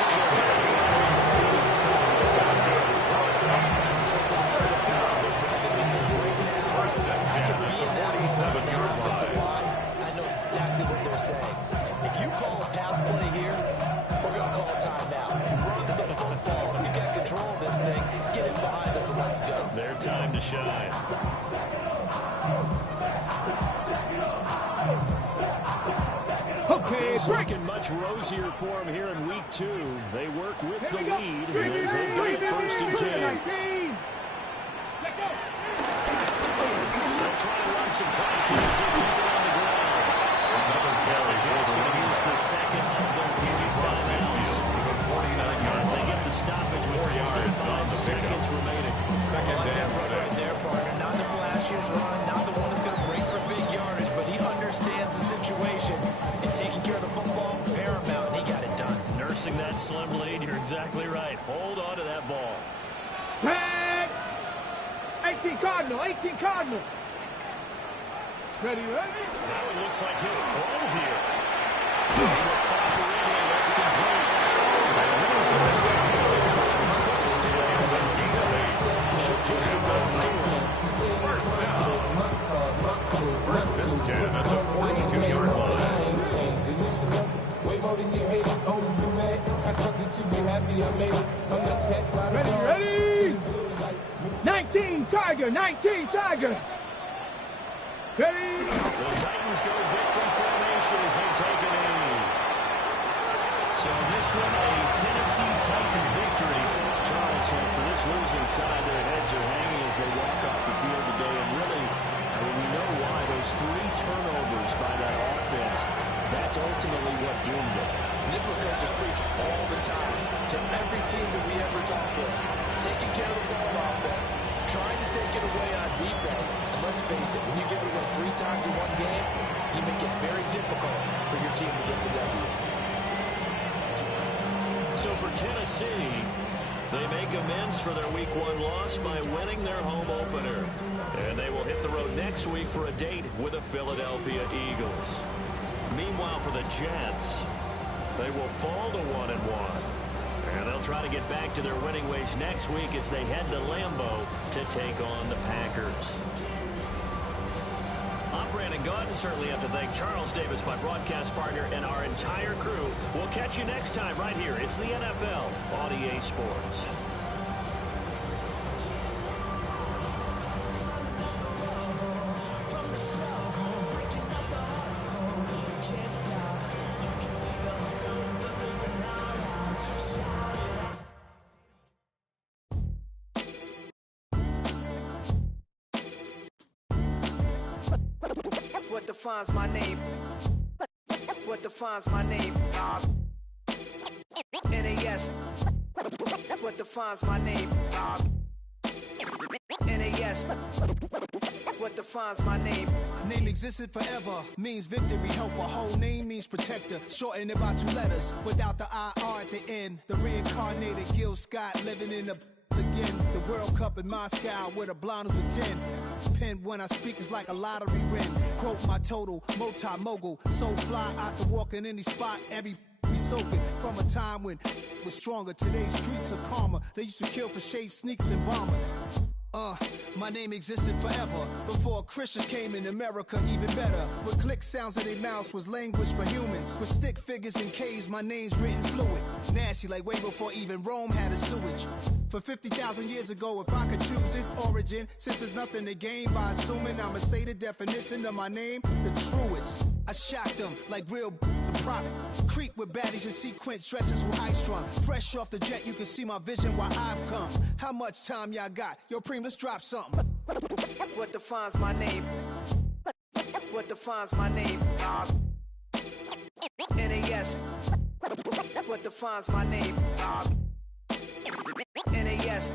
I know exactly what they're saying. If you call a pass play here, we're going to call a timeout. Run the football. We got control of this thing. Get it behind us and let's go. Their time to shine. Okay, Things break. looking much rosier for them here in week 2. They work with the Here we go. lead as they get it 1st and 10. 19. Let go. They'll try to run some clock here as they keep it on the ground. Another carry. Jets going to use the second of their easy timeouts. As they get the stoppage with 65 seconds remaining. 2nd and Right 6. there, partner. Not the flashiest run, not the one that's going to break for big yardage, but he understands the situation. And taking care of the football, paramount, and he got it done. forcing that slim lead. You're exactly right. Hold on to that ball. 18 Cardinal, 18 Cardinal. Ready? Now it looks like he'll throw here. He will find the ring, and that's complete. And here's the Titans first down from Gatorade. Should just about do it. First down. First and 10 at the 42-yard line. Way more than you hate it. Oh, you mad? I thought that you'd be happy I made it. I'm not tech. Ready? 19 Tiger, 19 Tiger. Ready? The Titans go victim formation as they take an aim. So this one, a Tennessee Titan victory. Charles, for this losing side, their heads are hanging as they walk off the field today. And really, I mean, we know why. Those 3 turnovers by that offense, that's ultimately what doomed it. And this is what coaches preach all the time to every team that we ever talk with. Taking care of the ball on offense, trying to take it away on defense. And let's face it, when you give it away 3 times in one game, you make it very difficult for your team to get the W. So for Tennessee, they make amends for their Week 1 loss by winning their home opener. And they will hit the road next week for a date with the Philadelphia Eagles. Meanwhile, for the Jets, they will fall to 1-1. And they'll try to get back to their winning ways next week as they head to Lambeau to take on the Packers. I'm Brandon Gaudin. Certainly have to thank Charles Davis, my broadcast partner, and our entire crew. We'll catch you next time right here. It's the NFL on EA Sports. What defines my name? What defines my name? NAS. What defines my name? NAS. What defines my name? Name existed forever, means victory, helper. Whole name means protector, shortened it by 2 letters, without the IR at the end. The reincarnated Gil Scott living in the again. The World Cup in Moscow with a blonde who's a 10. Pen when I speak is like a lottery win. Quote my total, multi-mogul. So fly, I can walk in any spot, every be soaking. From a time when was stronger. Today's streets are calmer. They used to kill for shade sneaks and bombers. My name existed forever. Before Christians came in America, even better. With click sounds in their mouths was language for humans. With stick figures and K's, my name's written fluid. Nasty like way before even Rome had a sewage. For 50,000 years ago, if I could choose its origin, since there's nothing to gain by assuming I'ma say the definition of my name, the truest. I shocked them like real prop. Creep with baddies in sequence, dresses with high strung. Fresh off the jet, you can see my vision where I've come. How much time y'all got? Yo, Preem, let's drop something. What defines my name? What defines my name? NAS. What defines my name? NAS.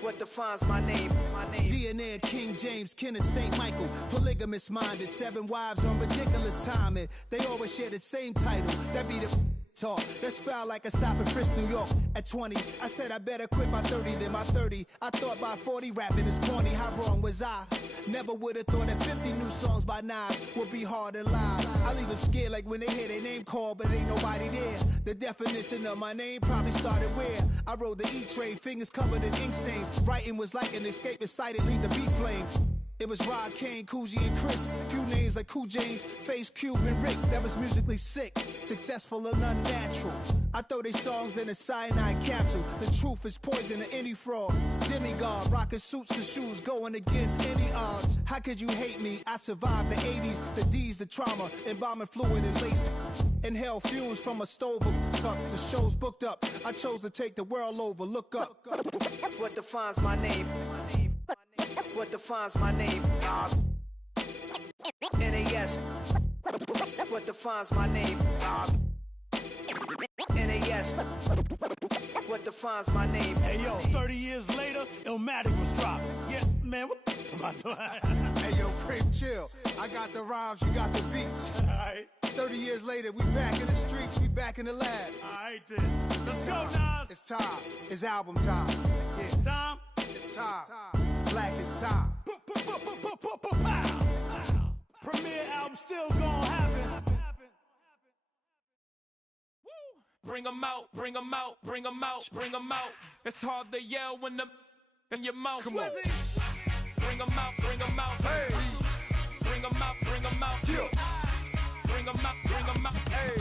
What defines my name? DNA of King James, kin of St. Michael. Polygamous minded, 7 wives on ridiculous timing. They always share the same title. That be the talk. That's foul like a stop in Frisk, New York. At 20, I said I better quit by 30 than my 30. I thought by 40 rapping is corny. How wrong was I? Never would have thought that 50 new songs by Nas would be hard to live. I leave them scared like when they hear their name called, but ain't nobody there. The definition of my name probably started where I rode the E-train, fingers covered in ink stains. Writing was like an escape excited, leave the beat flame. It was Rod, Kane, Coogee, and Chris. Few names like Cool James, Face, Cube, and Rick. That was musically sick, successful and unnatural. I throw they songs in a cyanide capsule. The truth is poison to any fraud. Demigod, rocking suits and shoes, going against any odds. How could you hate me? I survived the 80s, the D's, the trauma, embalming fluid and laced. Inhale fumes from a stove up. The show's booked up. I chose to take the world over. Look up. What defines my name? What defines my name? NAS. What defines my name? NAS. What defines my name? Hey yo, 30 years later, Illmatic was dropped. Yeah, man, what the am I doing? Hey yo, Preem, chill. I got the rhymes, you got the beats. All right. 30 years later, we back in the streets, we back in the lab. All right, then. Let's go, Nas. It's time. It's album time. Yeah. It's time. It's time. Black is time. Premiere album still gonna happen. Bring 'em out, bring 'em out, bring 'em out, bring 'em out. It's hard to yell when the in your mouth. Come on. Bring 'em out, bring 'em out. Hey. Bring 'em out, bring 'em out. Yeah. Bring 'em out, bring 'em out. Hey.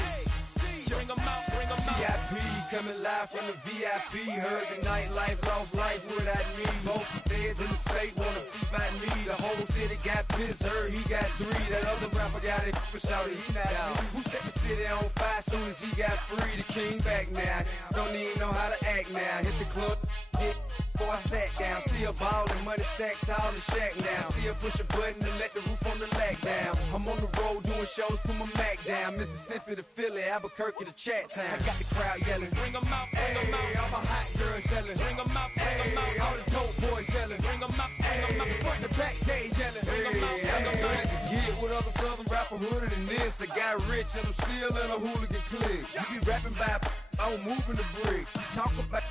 Bring 'em out, bring 'em out. VIP coming live from the VIP. Heard the nightlife, lost life without me. Both feds in the state wanna see by me. The whole city got pissed, heard he got 3. That other rapper got it, but shouted he not me. Who set the city on fire soon as he got free? The king back now, don't even know how to act now. Hit the club, get before I sat down. Still ballin', money stacked tall in the shack now. Still push a button to let the roof on the lack down. I'm on the road doing shows, put my Mac down. Mississippi to Philly, Albuquerque to Chat Town. I got the crowd yelling. Bring 'em out, bring 'em out. All my hot girls yelling. Bring 'em out, bring 'em out. All the dope boys yelling. Bring 'em out, bring 'em out. Front the back, they yelling. Bring 'em out, bring 'em out. I used to get with other southern rapper hooded than this. I got rich and I'm still in a hooligan clique. You be rapping by, I'm moving the bricks. You talk about,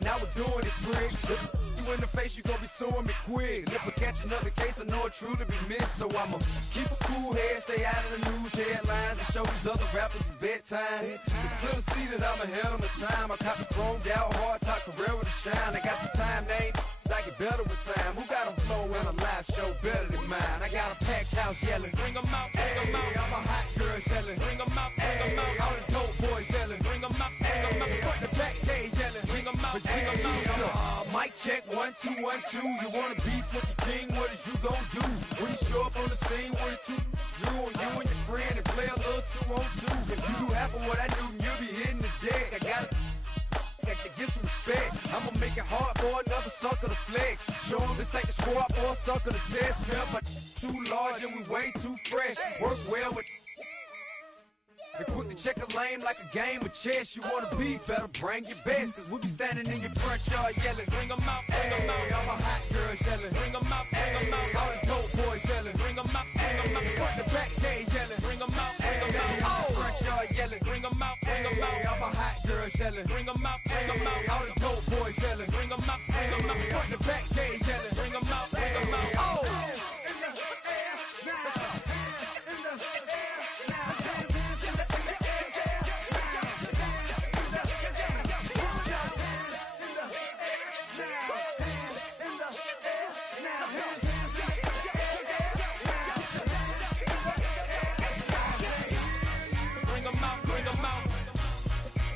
now we're doing it, prick. You in the face, you gon' be suing me quick. If I catch another case, I know it truly be missed. So I'ma keep a cool head, stay out of the news headlines, and show these other rappers it's bedtime. It's clear to see that I'm ahead of my time. I copy chromed out, hard top career with a shine. I got some time, name. I get better with time. Who got a flow and a live show better than mine? I got a packed house yelling. Bring 'em out, bring 'em out. All my hot girls yelling. Bring 'em out, bring 'em out. All the dope boys yelling. Bring 'em out, bring 'em out. Front the back, they yelling. Bring 'em out, bring 'em out. Mic check, 1, 2, 1, 2. You wanna beef with the king? What is you gon' do? When you show up on the scene, what it you drew on you and your friend and play a little 2-on-2. If you do half of what I do, then you'll be hitting the deck. I gotta get some respect. I'ma make it hard for another sucker to flex. Show him this ain't the squad for a sucker to test. Pimp, my too large and we way too fresh. Work well with and quick to check a lane like a game of chess. You wanna be better, bring your best. Cause we'll be standing in your front yard yelling. Bring 'em out, bring 'em out. All my hot girls yelling. Bring 'em out, bring 'em out. All the dope boys yelling. Bring 'em out, bring 'em out. Front the back, they yelling. Bring 'em out, bring 'em out. Front yard yelling. Bring 'em out, bring 'em out. All my hot girls yelling. Bring 'em out, bring 'em out. All the dope boys yelling. Bring 'em out, bring 'em out. Front the back, they yelling. Bring 'em out, bring 'em out.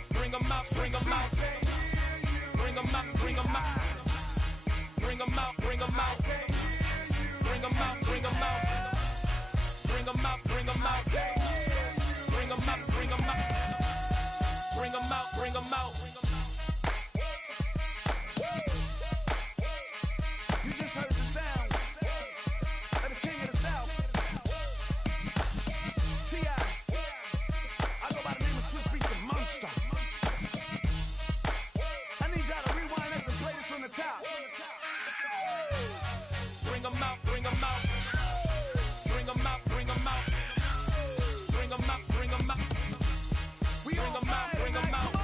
Bring 'em out, bring 'em out. Bring 'em out, bring 'em out. Bring 'em out, bring 'em out. Bring 'em out, bring 'em out. Bring 'em out, bring 'em out. Bring 'em out, bring 'em out. Bring 'em out, bring 'em out. Bring 'em out, bring 'em out. You just heard the sound of the king of the South. T.I. I go by the name of Swiss Beats the Monster. I need y'all to rewind this and play this from the top. Bring 'em out, bring 'em out. Bring 'em out, bring 'em out. Bring 'em out, bring 'em out. We Bring 'em out, bring 'em out.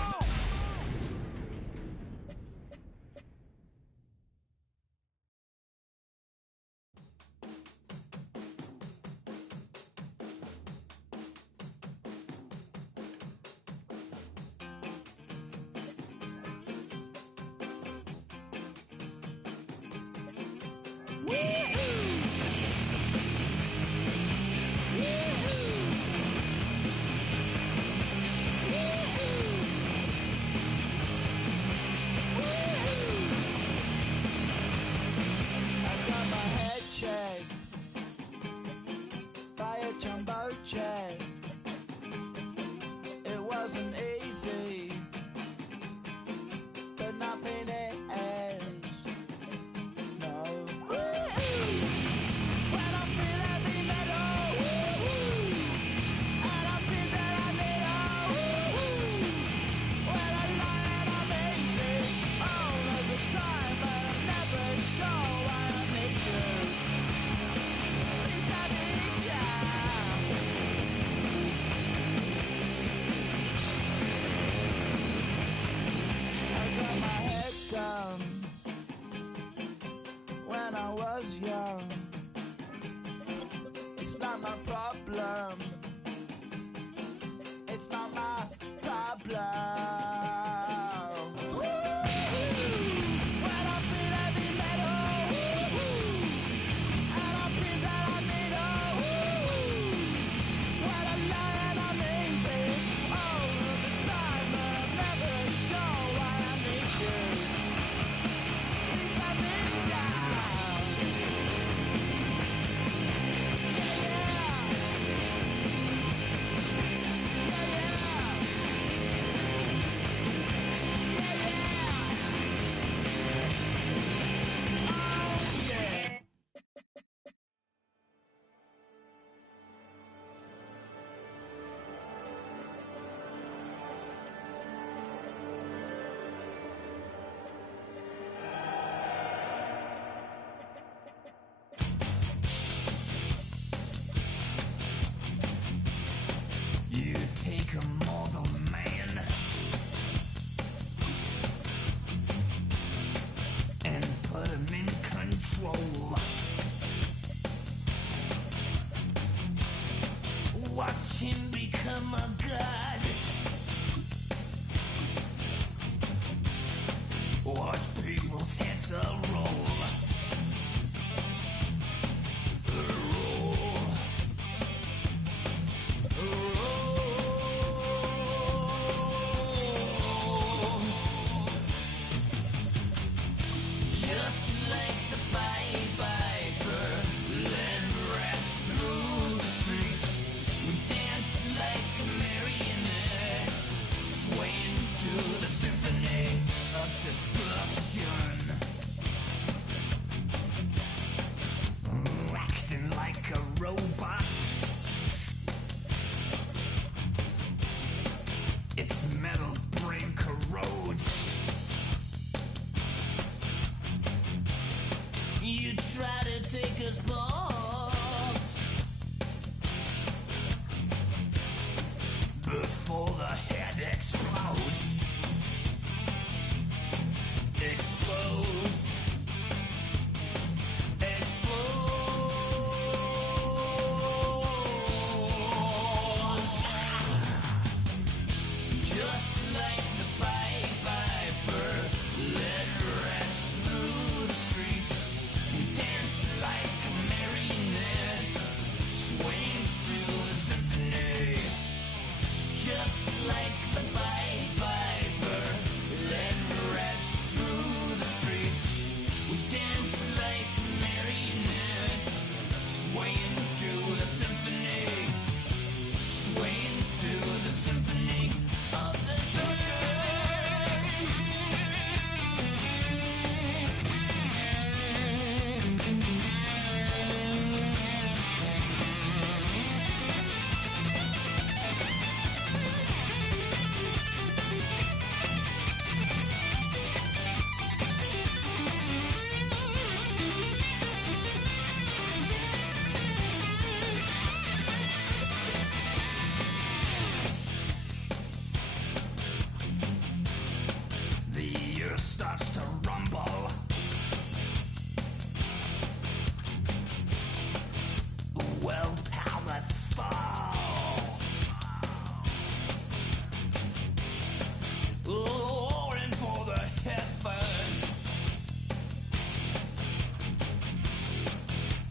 I got my head shaved by a jumbo jet. It wasn't easy, but nothing is. No. When I feel heavy metal, and I feel that I need when I lie and I'm easy all of the time, but I'm never sure why I need you. Please I need ya. It's not my problem. It's not my problem. You take a mortal man and put him in control. Watch him become a god. Watch people's heads roll. Acting like a robot. Its metal brain corrodes. You try to take us balls before the head explodes. Explodes. Explodes. Just like the Pied Piper, led rats through the streets. Dance like marionettes, swing to the symphony. Just like the Pied Piper, led rats through the streets. We dance like marionettes, swaying to the symphony, swaying to the symphony of the The earth starts to rumble. World powers fall. Roaring for the heavens.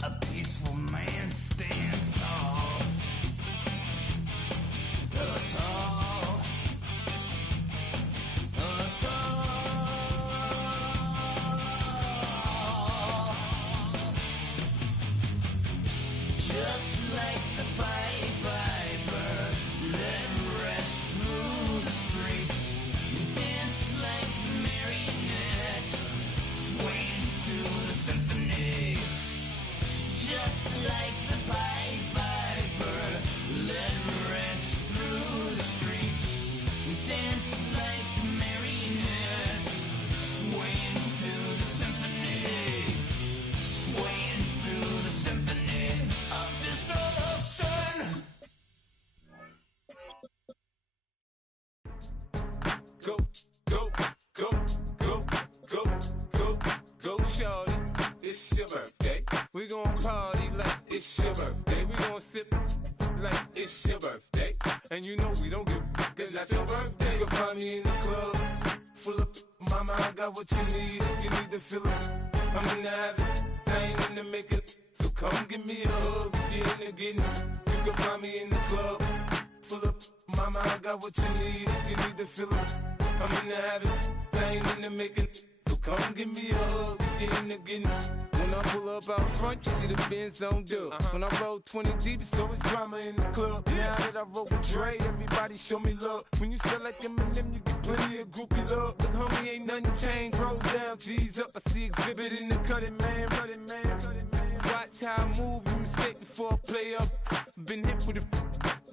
A peaceful man stands tall. Tall. Just like the Pied Piper, led rats through the streets. Dance like marionettes, swaying to the symphony. Just like the Pied Piper, led rats through the streets. Dance like marionettes, swaying to the symphony, swaying to the symphony of destruction. Go, go, go, go, go, go, go, shorty. It's your birthday. We gon' party like it's your birthday. We gon' gon' sip like it's your birthday. And you know we don't give cause that's your birthday. You can find me in the club, full of mama, I got what you need. If you need to fill it, I'm in the habit, I ain't in the making. So come give me a hug, if you're in the getting. You can find me in the club, full of mama, I got what you need. If you need to fill it, I'm in the habit, I ain't in the making. So come give me a hug, if you're in the getting. When I pull up out front, you see the Benz on dub. When I roll 20 deep, it's always drama in the club. Now that I roll with Dre, everybody show me love. When you sell like Eminem, you get plenty of groupie love. Look, homie, ain't nothing changed. Roll down, G's up. I see exhibit in the cutting, man. Watch how I move, you mistake before I play up. Been hit with a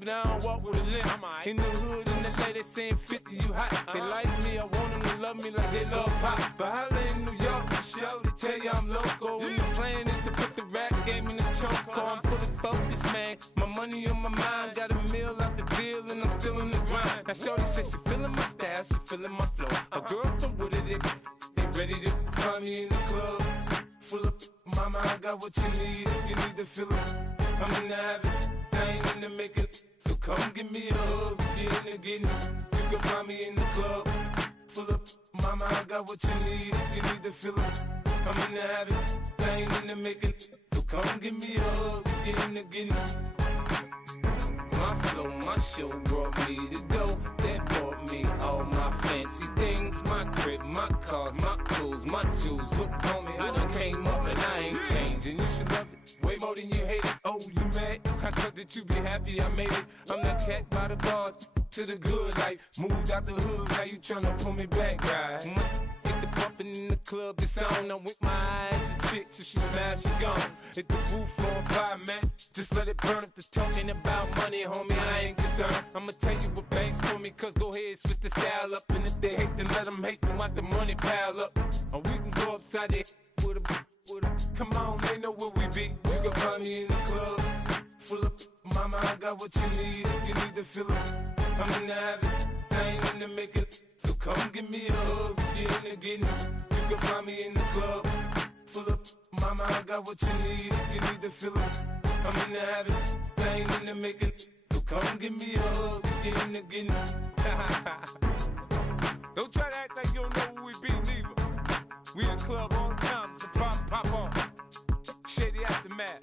but I don't walk with a limp. In the hood, in the LA, they saying 50, you hot. They like me, I want them to love me like they love pop. But holla in New York, for show, they tell you I'm local. When the plan is to put the rap game in the choke. I'm fully focused, man. My money on my mind, got a meal out the deal, and I'm still in the grind. Now shorty says she feeling my style, she feeling my flow. A girl from Wooded, they ready to find me in the club. Full of mama, I got what you need. If you need to fill it, I'm in the habit, I ain't in the making. So come give me a hug, if you're in the getting. You can find me in the club, full of mama, I got what you need. If you need to fill it, I'm in the habit, I ain't in the making. So come give me a hug, if you're in the getting. My flow, my show brought me to go. That brought me all my fancy things. My crib, my cars, my clothes, my jewels. Look, homie, I done came up and I ain't changing. You should love it way more than you hate it. Oh, you mad? I thought that you be happy I made it. I'm that cat by the bar to the good life. Moved out the hood, now you tryna pull me back, right? Hit the bumpin' in the club, it's on. I'm with my eyes to chicks, if she smash, she gone. Hit the roof on fire, man. Just let it burn if the talking about money, homie, I ain't concerned. I'ma tell you what banks told me, cause go ahead, switch the style up. And if they hate, then let them hate, then watch the money pile up. Or we can go upside there with a come on, they know where we be. You can find me in the club, full of mama, I got what you need. If you need to fill it, I'm in the habit, I ain't in the making. So come give me a hug, if you're in the getting. You can find me in the club, full of mama, I got what you need. If you need to fill it, I'm in the habit, I ain't in the making. So come give me a hug, if you're in the getting. Don't try to act like you don't know who we be, neither. We in the club all the time, so pop on. Shady Aftermath.